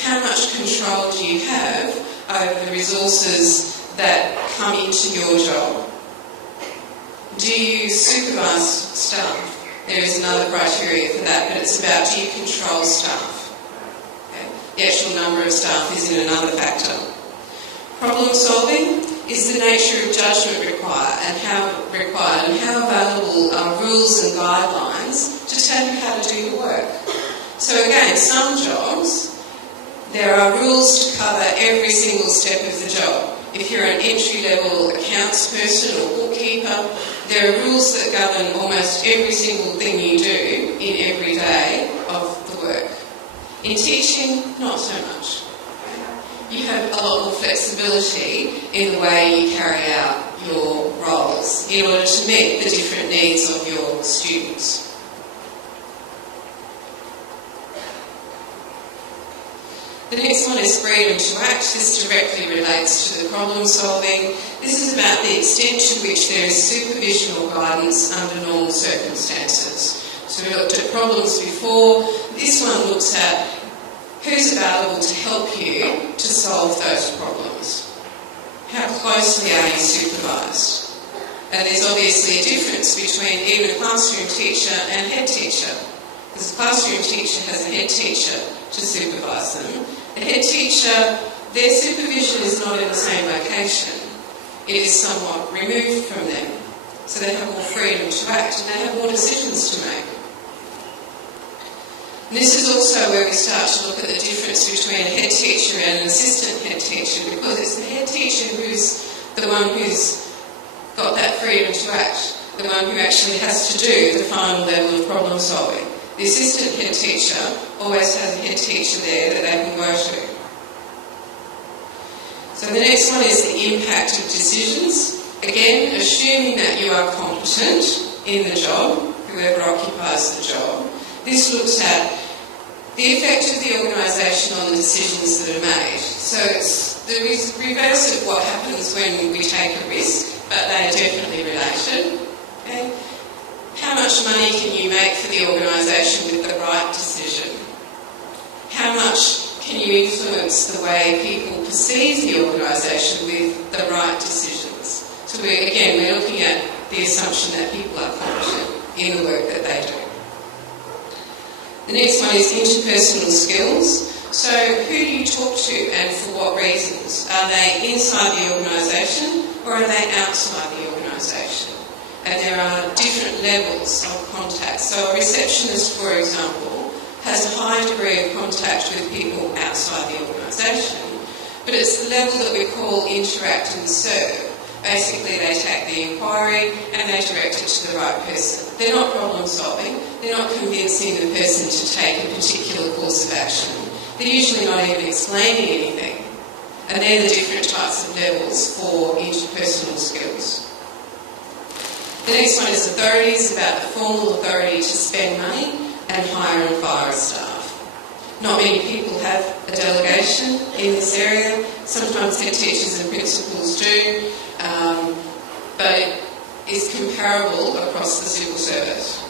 how much control do you have over the resources that come into your job? Do you supervise staff? There is another criteria for that, but it's about, do you control staff? Okay. The actual number of staff is in another factor. Problem solving is the nature of judgment required and how available are rules and guidelines to tell you how to do your work. So again, some jobs, there are rules to cover every single step of the job. If you're an entry-level accounts person or bookkeeper, there are rules that govern almost every single thing you do in every day of the work. In teaching, not so much. You have a lot more flexibility in the way you carry out your roles in order to meet the different needs of your students. The next one is freedom to act. This directly relates to the problem solving. This is about the extent to which there is supervision or guidance under normal circumstances. So we looked at problems before. This one looks at who's available to help you to solve those problems. How closely are you supervised? And there's obviously a difference between even a classroom teacher and head teacher. Because a classroom teacher has a head teacher to supervise them. The head teacher, their supervision is not in the same location. It is somewhat removed from them. So they have more freedom to act and they have more decisions to make. And this is also where we start to look at the difference between a head teacher and an assistant head teacher, because it's the head teacher who's the one who's got that freedom to act, the one who actually has to do the final level of problem solving. The assistant head teacher always has a head teacher there that they can go to. So the next one is the impact of decisions. Again, assuming that you are competent in the job, whoever occupies the job. This looks at the effect of the organisation on the decisions that are made. So it's the reverse of what happens when we take a risk, but they are definitely related. Okay? How much money can you make for the organisation with the right decision? How much can you influence the way people perceive the organisation with the right decisions? So we're looking at the assumption that people are competent in the work that they do. The next one is interpersonal skills. So who do you talk to and for what reasons? Are they inside the organisation or are they outside the organisation? And there are different levels of contact. So a receptionist, for example, has a high degree of contact with people outside the organisation, but it's the level that we call interact and serve. Basically, they take the inquiry and they direct it to the right person. They're not problem solving, they're not convincing the person to take a particular course of action. They're usually not even explaining anything. And they're the different types of levels for interpersonal skills. The next one is authorities, about the formal authority to spend money and hire and fire staff. Not many people have a delegation in this area. Sometimes head teachers and principals do, but it is comparable across the civil service.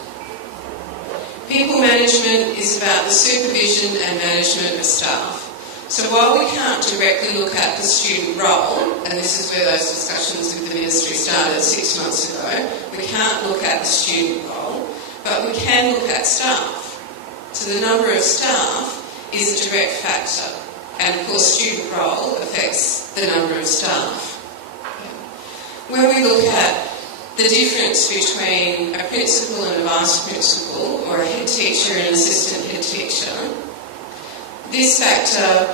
People management is about the supervision and management of staff. So while we can't directly look at the student role, and this is where those discussions with the ministry started 6 months ago, we can't look at the student role, but we can look at staff. So the number of staff is a direct factor, and of course student role affects the number of staff. When we look at the difference between a principal and a vice principal, or a head teacher and an assistant head teacher, this factor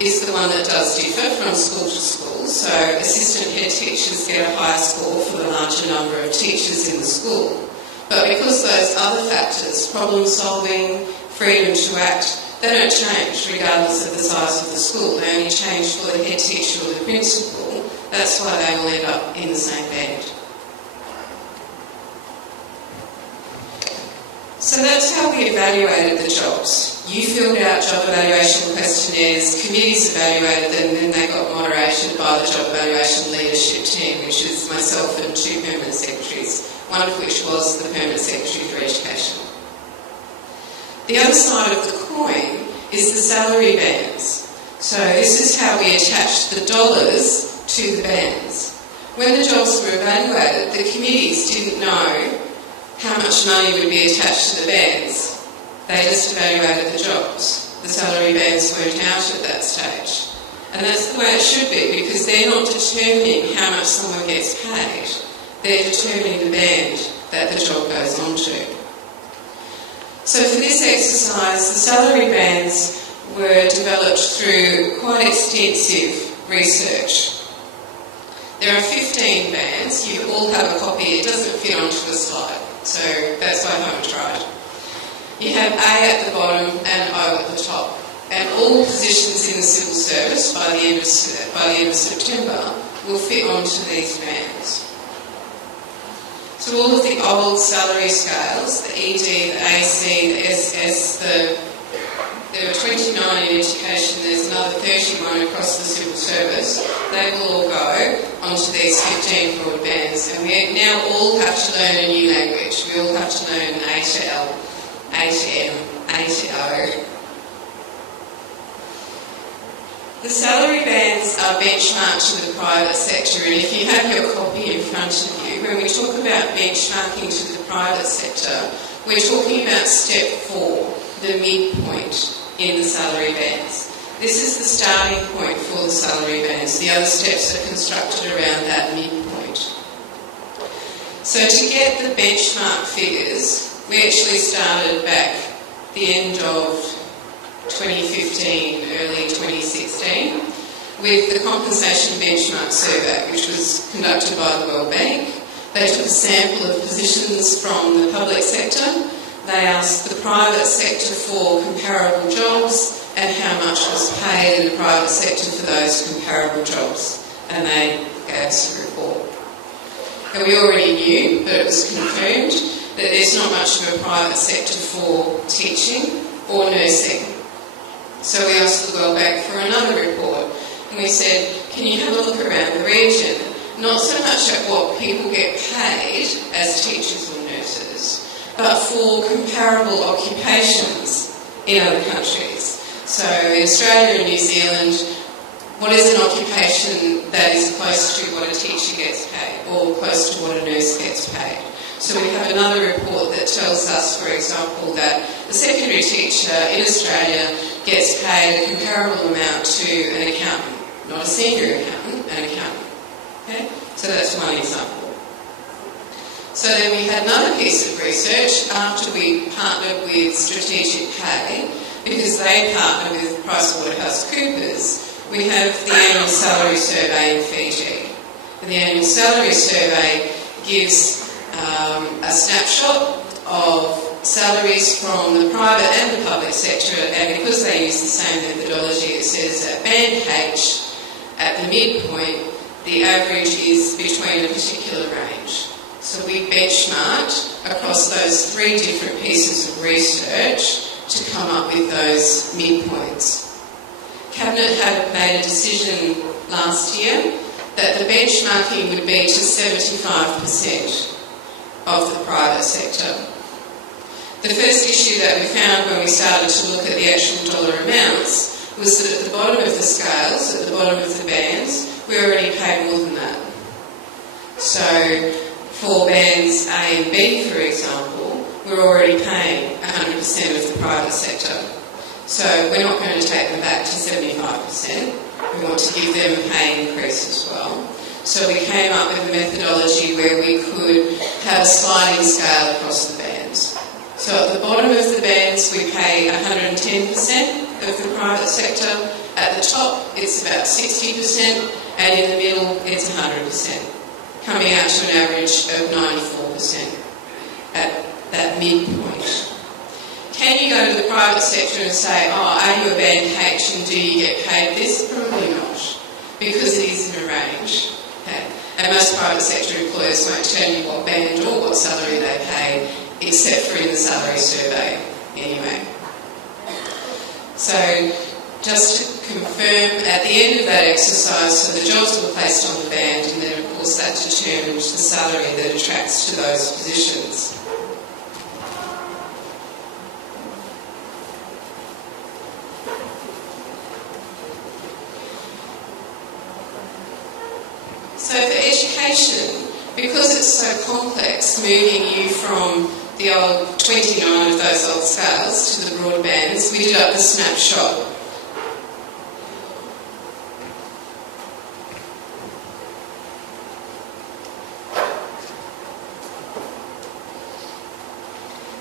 is the one that does differ from school to school. So assistant head teachers get a higher score for the larger number of teachers in the school. But because those other factors, problem solving, freedom to act, they don't change regardless of the size of the school. They only change for the head teacher or the principal. That's why they all end up in the same band. So that's how we evaluated the jobs. You filled out job evaluation questionnaires, committees evaluated them, and then they got moderated by the job evaluation leadership team, which is myself and 2 permanent secretaries, one of which was the permanent secretary for education. The other side of the coin is the salary bands. So this is how we attach the dollars to the bands. When the jobs were evaluated, the committees didn't know how much money would be attached to the bands. They just evaluated the jobs. The salary bands weren't out at that stage. And that's the way it should be, because they're not determining how much someone gets paid. They're determining the band that the job goes on to. So for this exercise, the salary bands were developed through quite extensive research. There are 15 bands. You all have a copy. It doesn't fit onto the slide, so that's why I haven't tried. You have A at the bottom and O at the top. And all positions in the civil service by the end of September will fit onto these bands. So all of the old salary scales, the ED, the AC, the SS, there are 29 in education, there's another 31 across the civil service. They will all go onto these 15 broad bands, and we now all have to learn a new language. We all have to learn A to L, A to M, A to O. The salary bands are benchmarked to the private sector, and if you have your copy in front of you, when we talk about benchmarking to the private sector, we're talking about step 4, the midpoint in the salary bands. This is the starting point for the salary bands. The other steps are constructed around that midpoint. So to get the benchmark figures, we actually started back the end of 2015, early 2016, with the Compensation Benchmark Survey, which was conducted by the World Bank. They took a sample of positions from the public sector. They asked the private sector for comparable jobs and how much was paid in the private sector for those comparable jobs. And they gave us a report. And we already knew, but it was confirmed, that there's not much of a private sector for teaching or nursing. So we asked the World Bank for another report, and we said, can you have a look around the region, not so much at what people get paid as teachers or nurses, but for comparable occupations in other countries. So in Australia and New Zealand, what is an occupation that is close to what a teacher gets paid or close to what a nurse gets paid? So we have another report that tells us, for example, that the secondary teacher in Australia gets paid a comparable amount to an accountant, not a senior accountant, an accountant. Okay? So that's one example. So then we had another piece of research after we partnered with Strategic Pay, because they partner with PricewaterhouseCoopers. We have the annual salary survey in Fiji. And the annual salary survey gives a snapshot of salaries from the private and the public sector, and because they use the same methodology, it says that band H at the midpoint, the average is between a particular range. So we benchmarked across those 3 different pieces of research to come up with those midpoints. Cabinet had made a decision last year that the benchmarking would be to 75% of the private sector. The first issue that we found when we started to look at the actual dollar amounts was that at the bottom of the scales, at the bottom of the bands, we already paid more than that. So for bands A and B, for example, we're already paying 100% of the private sector. So we're not going to take them back to 75%. We want to give them a pay increase as well. So we came up with a methodology where we could have a sliding scale across the bands. So at the bottom of the bands we pay 110% of the private sector. At the top it's about 60%, and in the middle it's 100%, coming out to an average of 94% at that midpoint. Can you go to the private sector and say, oh, are you a band H and do you get paid this? Probably not, because it is in a range. Okay. And most private sector employers won't tell you what band or what salary they pay, except for in the salary survey anyway. So just to confirm, at the end of that exercise, so the jobs were placed on the band, and then of course that determined the salary that attracts to those positions. education, because it's so complex, moving you from the old 29 of those old scales to the broader bands, we did up the snapshot.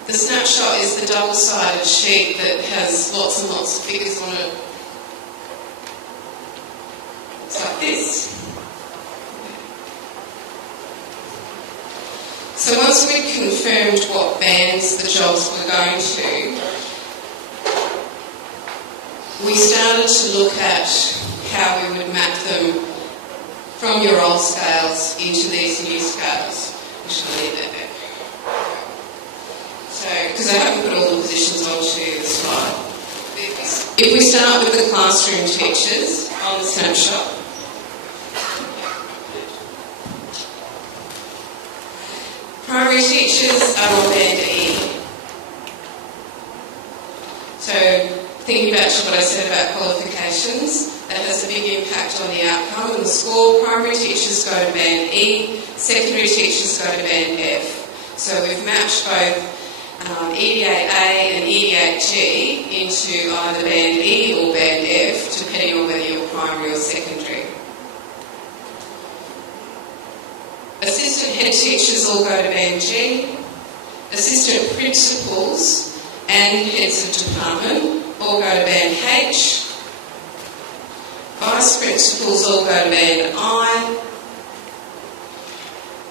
The snapshot is the double-sided sheet that has lots and lots of figures on it. It's like this. So once we'd confirmed what bands the jobs were going to, we started to look at how we would map them from your old scales into these new scales. I should leave that there. So, because I haven't put all the positions onto the slide. If we start with the classroom teachers on the snapshot, primary teachers are on band E. So, thinking back to what I said about qualifications, that has a big impact on the outcome and the score. Primary teachers go to band E, secondary teachers go to band F. So we've matched both ED8A and ED8G into either band E or band F, depending on whether you're primary or secondary. Assistant head teachers all go to band G. Assistant principals and heads of department all go to band H. Vice principals all go to band I.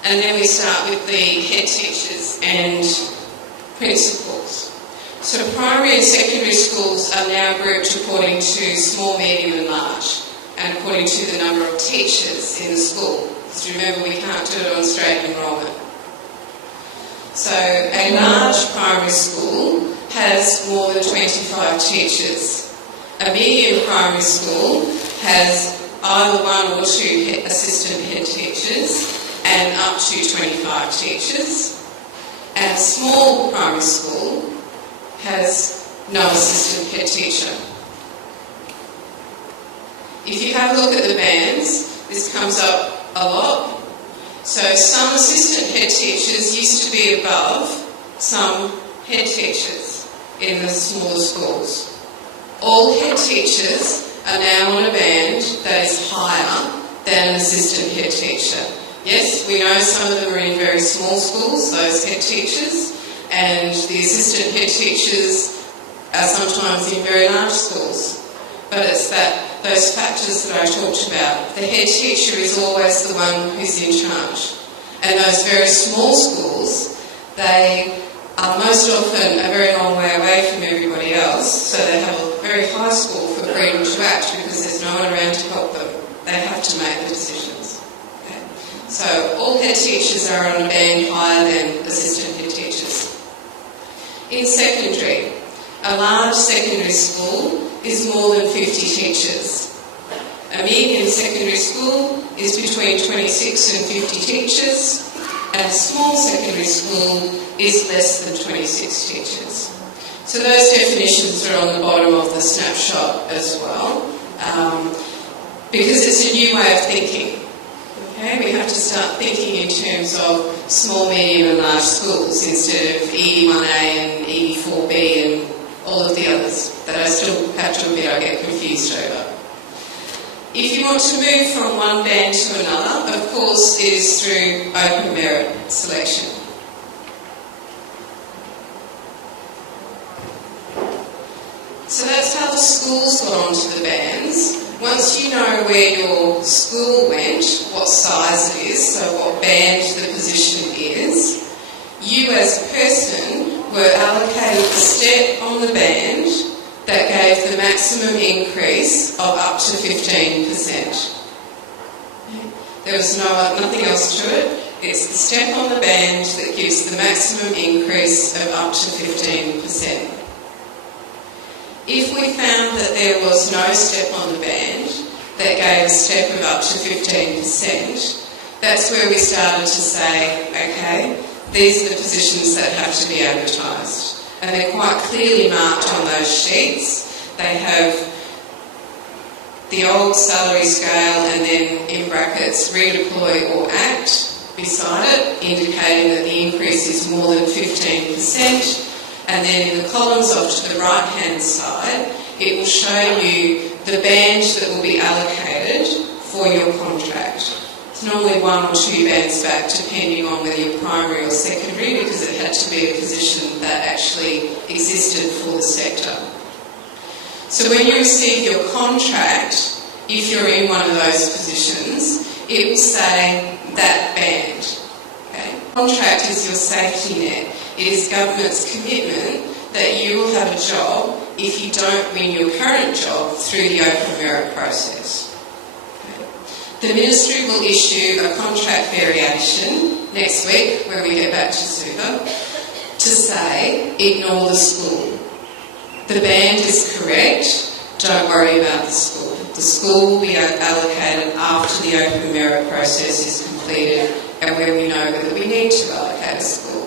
And then we start with the head teachers and principals. So primary and secondary schools are now grouped according to small, medium and large, and according to the number of teachers in the school. Because remember, we can't do it on straight enrolment. So a large primary school has more than 25 teachers. A medium primary school has either one or two assistant head teachers and up to 25 teachers. And a small primary school has no assistant head teacher. If you have a look at the bands, this comes up a lot. So some assistant head teachers used to be above some head teachers in the smaller schools. All head teachers are now on a band that is higher than an assistant head teacher. Yes, we know some of them are in very small schools, those head teachers, and the assistant head teachers are sometimes in very large schools. But it's those factors that I talked about. The head teacher is always the one who's in charge. And those very small schools, they are most often a very long way away from everybody else, so they have a very high score for freedom to act because there's no one around to help them. They have to make the decisions. Okay? So all head teachers are on a band higher than assistant head teachers. In secondary, a large secondary school is more than 50 teachers. A medium secondary school is between 26 and 50 teachers, and a small secondary school is less than 26 teachers. So those definitions are on the bottom of the snapshot as well, because it's a new way of thinking. Okay? We have to start thinking in terms of small, medium and large schools instead of ED1A and ED4B and all of the others that I still have to admit I get confused over. If you want to move from one band to another, of course, it is through open merit selection. So that's how the schools got onto the bands. Once you know where your school went, what size it is, so what band the position is, you as a person were allocated a step on the band that gave the maximum increase of up to 15%. There was nothing else to it. It's the step on the band that gives the maximum increase of up to 15%. If we found that there was no step on the band that gave a step of up to 15%, that's where we started to say, okay, these are the positions that have to be advertised. And they're quite clearly marked on those sheets. They have the old salary scale and then in brackets redeploy or act beside it, indicating that the increase is more than 15%. And then in the columns off to the right-hand side, it will show you the band that will be allocated for your contract. It's normally 1 or 2 bands back, depending on whether you're primary or secondary, because it had to be a position that actually existed for the sector. So when you receive your contract, if you're in one of those positions, it will say that band. Okay? Contract is your safety net. It is government's commitment that you will have a job if you don't win your current job through the open merit process. Okay. The Ministry will issue a contract variation next week, when we get back to Super, to say, ignore the school. The band is correct, don't worry about the school. The school will be allocated after the open merit process is completed and when we know whether we need to allocate a school.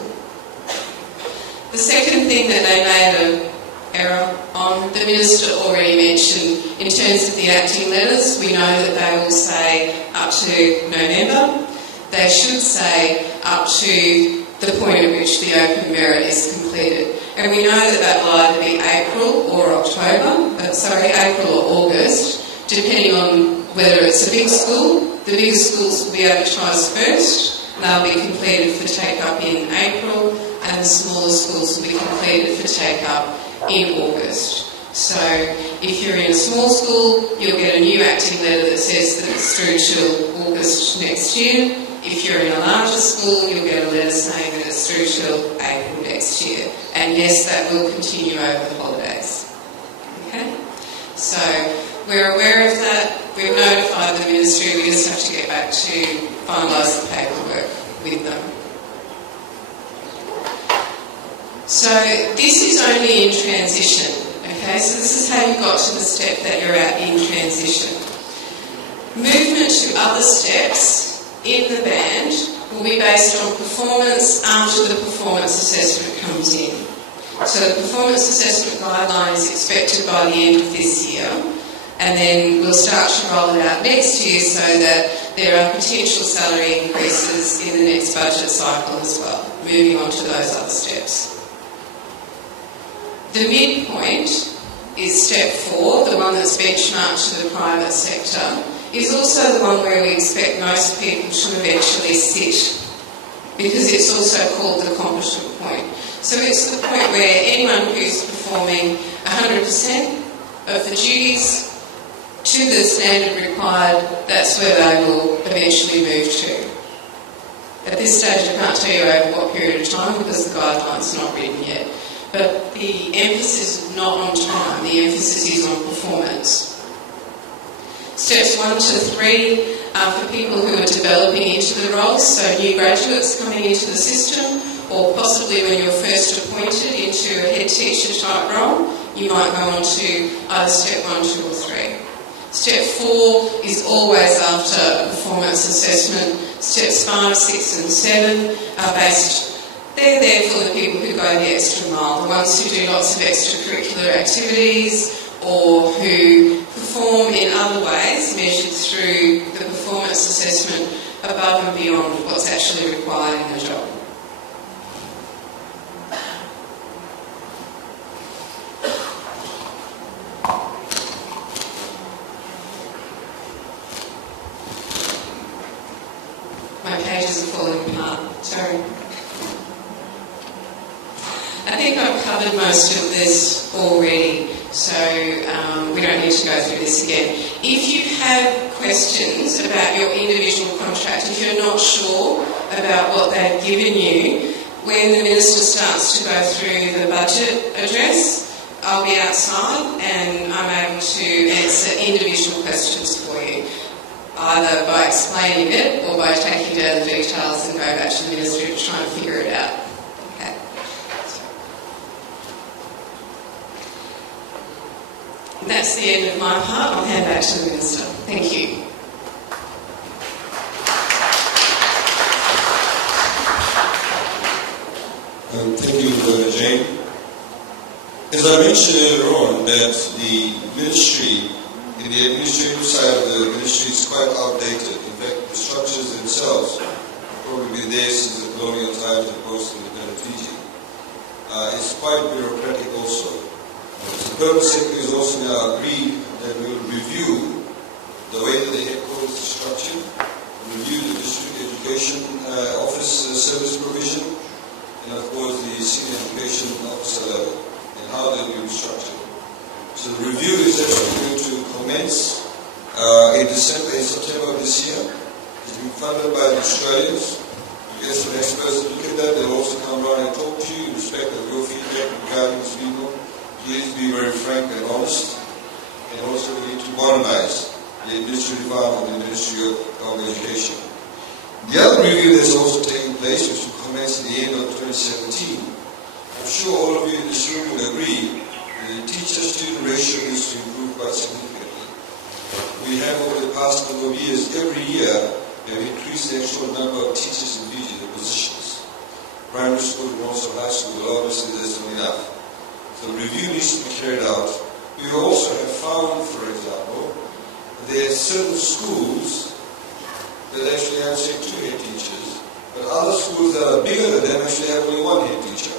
The second thing that they made an error on, the Minister already mentioned, in terms of the acting letters, we know that they will say up to November. They should say up to the point at which the open merit is completed. And we know that that will either be April or April or August, depending on whether it's a big school. The bigger schools will be advertised first. They'll be completed for take-up in April, and the smaller schools will be completed for take-up in August. So if you're in a small school, you'll get a new acting letter that says that it's through till August next year. If you're in a larger school, you'll get a letter saying that it's through till April next year. And yes, that will continue over the holidays. Okay? So we're aware of that. We've notified the Ministry. We just have to get back to finalise the paperwork with them. So this is only in transition. Okay? So this is how you got to the step that you're at in transition. Movement to other steps in the band will be based on performance after the performance assessment comes in. So the performance assessment guideline is expected by the end of this year, and then we'll start to roll it out next year so that there are potential salary increases in the next budget cycle as well, moving on to those other steps. The midpoint is step 4, the one that's benchmarked to the private sector, is also the one where we expect most people to eventually sit, because it's also called the competent point. So it's the point where anyone who's performing 100% of the duties to the standard required, that's where they will eventually move to. At this stage, I can't tell you over what period of time because the guideline's not written yet. But the emphasis is not on time, the emphasis is on performance. Steps 1 to 3 are for people who are developing into the roles, so new graduates coming into the system, or possibly when you're first appointed into a head teacher type role, you might go on to either step 1, 2 or 3. Step 4 is always after a performance assessment. Steps 5, 6 and 7 are based, they're there for the people who go the extra mile, the ones who do lots of extracurricular activities or who perform in other ways measured through the performance assessment above and beyond what's actually required in the job. My pages are falling apart, sorry. I think I've covered most of this already, so we don't need to go through this again. If you have questions about your individual contract, if you're not sure about what they've given you, when the Minister starts to go through the budget address, I'll be outside and I'm able to answer individual questions for you, either by explaining it or by taking down the details and go back to the Ministry to try and figure it out. Okay. That's the end of my part. I'll hand back to the Minister. Thank you. Thank you, Jane. As I mentioned earlier on, that the Ministry in the administrative side of the ministry is quite outdated. In fact, the structures themselves have probably been there since the colonial times of post-independent Fiji. It's quite bureaucratic also. The Permanent Secretary has also now agreed that we will review the way that the headquarters is structured, review the district education office service provision, and of course the senior education officer level, and how they will be structured. So the review is actually going to commence in September of this year. It's been funded by the Australians. You get some experts to look at that. They'll also come around and talk to you in respect of your feedback regarding these people. Please be very frank and honest. And also we need to modernize the administrative arm of the Ministry of Education. The other review that's also taking place, which will commence at the end of 2017, I'm sure all of you in this room will agree that the teacher-student ratio needs to improve quite significantly. We have over the past couple of years, every year, have increased the actual number of teachers in Fiji, the positions. Primary school and also high school, obviously there's not enough. So the review needs to be carried out. We also have found, for example, there are certain schools that actually have, say, 2 head teachers, but other schools that are bigger than them actually have only 1 head teacher.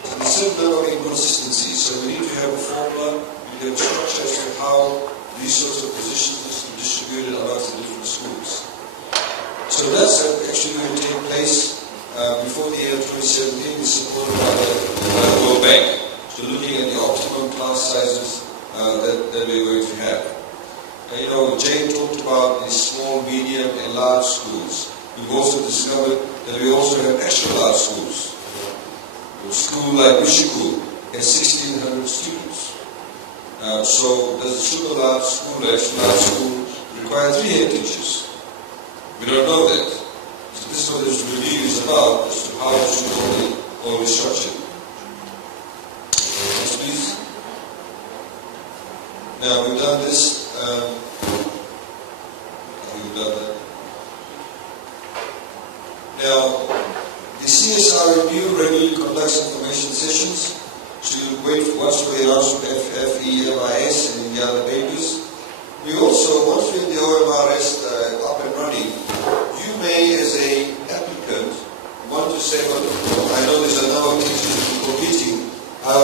So there's a certain number of inconsistencies. So we need to have a formula, we need a structure as to how these sorts of positions are distributed amongst the different schools. So that's actually going to take place before the year 2017, is supported by the World Bank. So looking at the optimum class sizes that we're going to have. And, you know, Jane talked about the small, medium, and large schools. We've also discovered that we also have extra large schools. A school like Ushiku has 1,600 students. So does a super large school, extra large school, require 3 head teachers? We don't know that. So this is what this review is about, as to how it should all be structured. Next, please. Now we've done this. We've done that. Now, the CSR review regularly conducts information sessions. So you wait for once for the announcement of FEMIS and the other papers. We also, once we have the OMRS up and running, you may, as an applicant, want to say, well, I know there's a number of teachers competing. I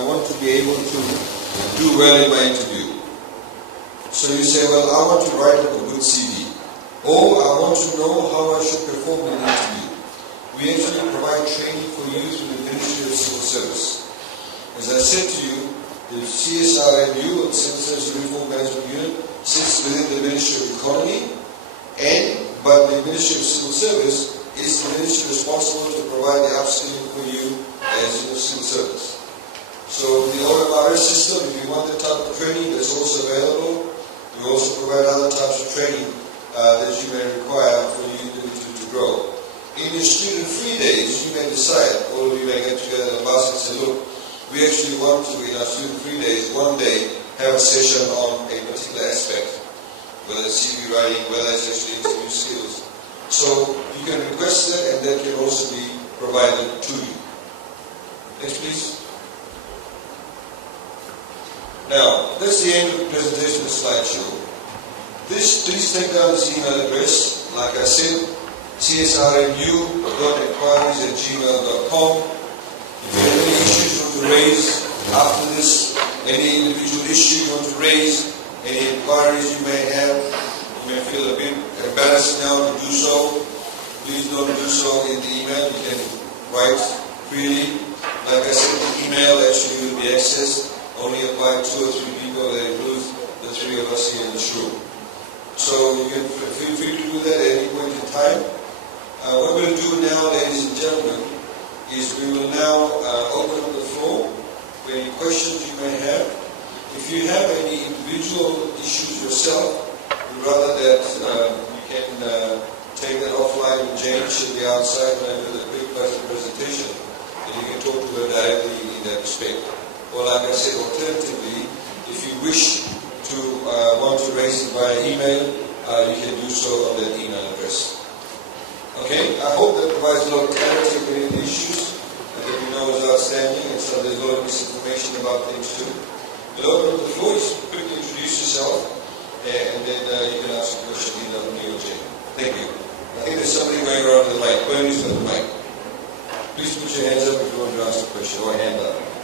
want to be able to do well in my interview. So you say, well, I want to write up a good CV. Or I want to know how I should perform in an interview. We actually provide training for you through the Ministry of Civil Service. As I said to you, the CSRMU, or the Civil Service Uniform Management Unit, sits within the Ministry of Economy, but the Ministry of Civil Service is the ministry responsible to provide the upskilling for you as in the civil service. So the OMRS system, if you want that type of training, that's also available. We also provide other types of training that you may require for you to grow. In your student-free days, you may decide, all of you may get together in a basket and say, look, we actually want to, in our student-free days, one day, have a session on a particular aspect, whether it's CV writing, whether it's actually interview skills. So you can request that, and that can also be provided to you. Next, please. Now, that's the end of the presentation of the slideshow. Please take down this email address. Like I said, csrmu.inquiries@gmail.com. If you have any issues you want to raise after this, any individual issue you want to raise, any inquiries you may have, you may feel a bit embarrassed now to do so, please don't do so in the email. You can write freely. Like I said, the email actually will be accessed only by 2 or 3 people, that includes the 3 of us here in this room. So you can feel free to do that at any point in time. What we'll do now, ladies and gentlemen, is we will now open up the floor for any questions you may have. If you have any individual issues yourself, we'd rather that you can take that offline with Jane. She'll be outside when I do the quick presentation, and you can talk to her directly in that respect. Or like I said, alternatively, if you wish to want to raise it via email, you can do so on that email address. Okay, I hope that provides a lot of clarity on many of the issues that we know is outstanding, and so there's a lot of misinformation about things too. You'll open up the floor, just quickly introduce yourself, and then you can ask a question either of me or Jane. Thank you. I think there's somebody going around with the mic. Bernie's got the mic. Please put your hands up if you want to ask a question, or hand up.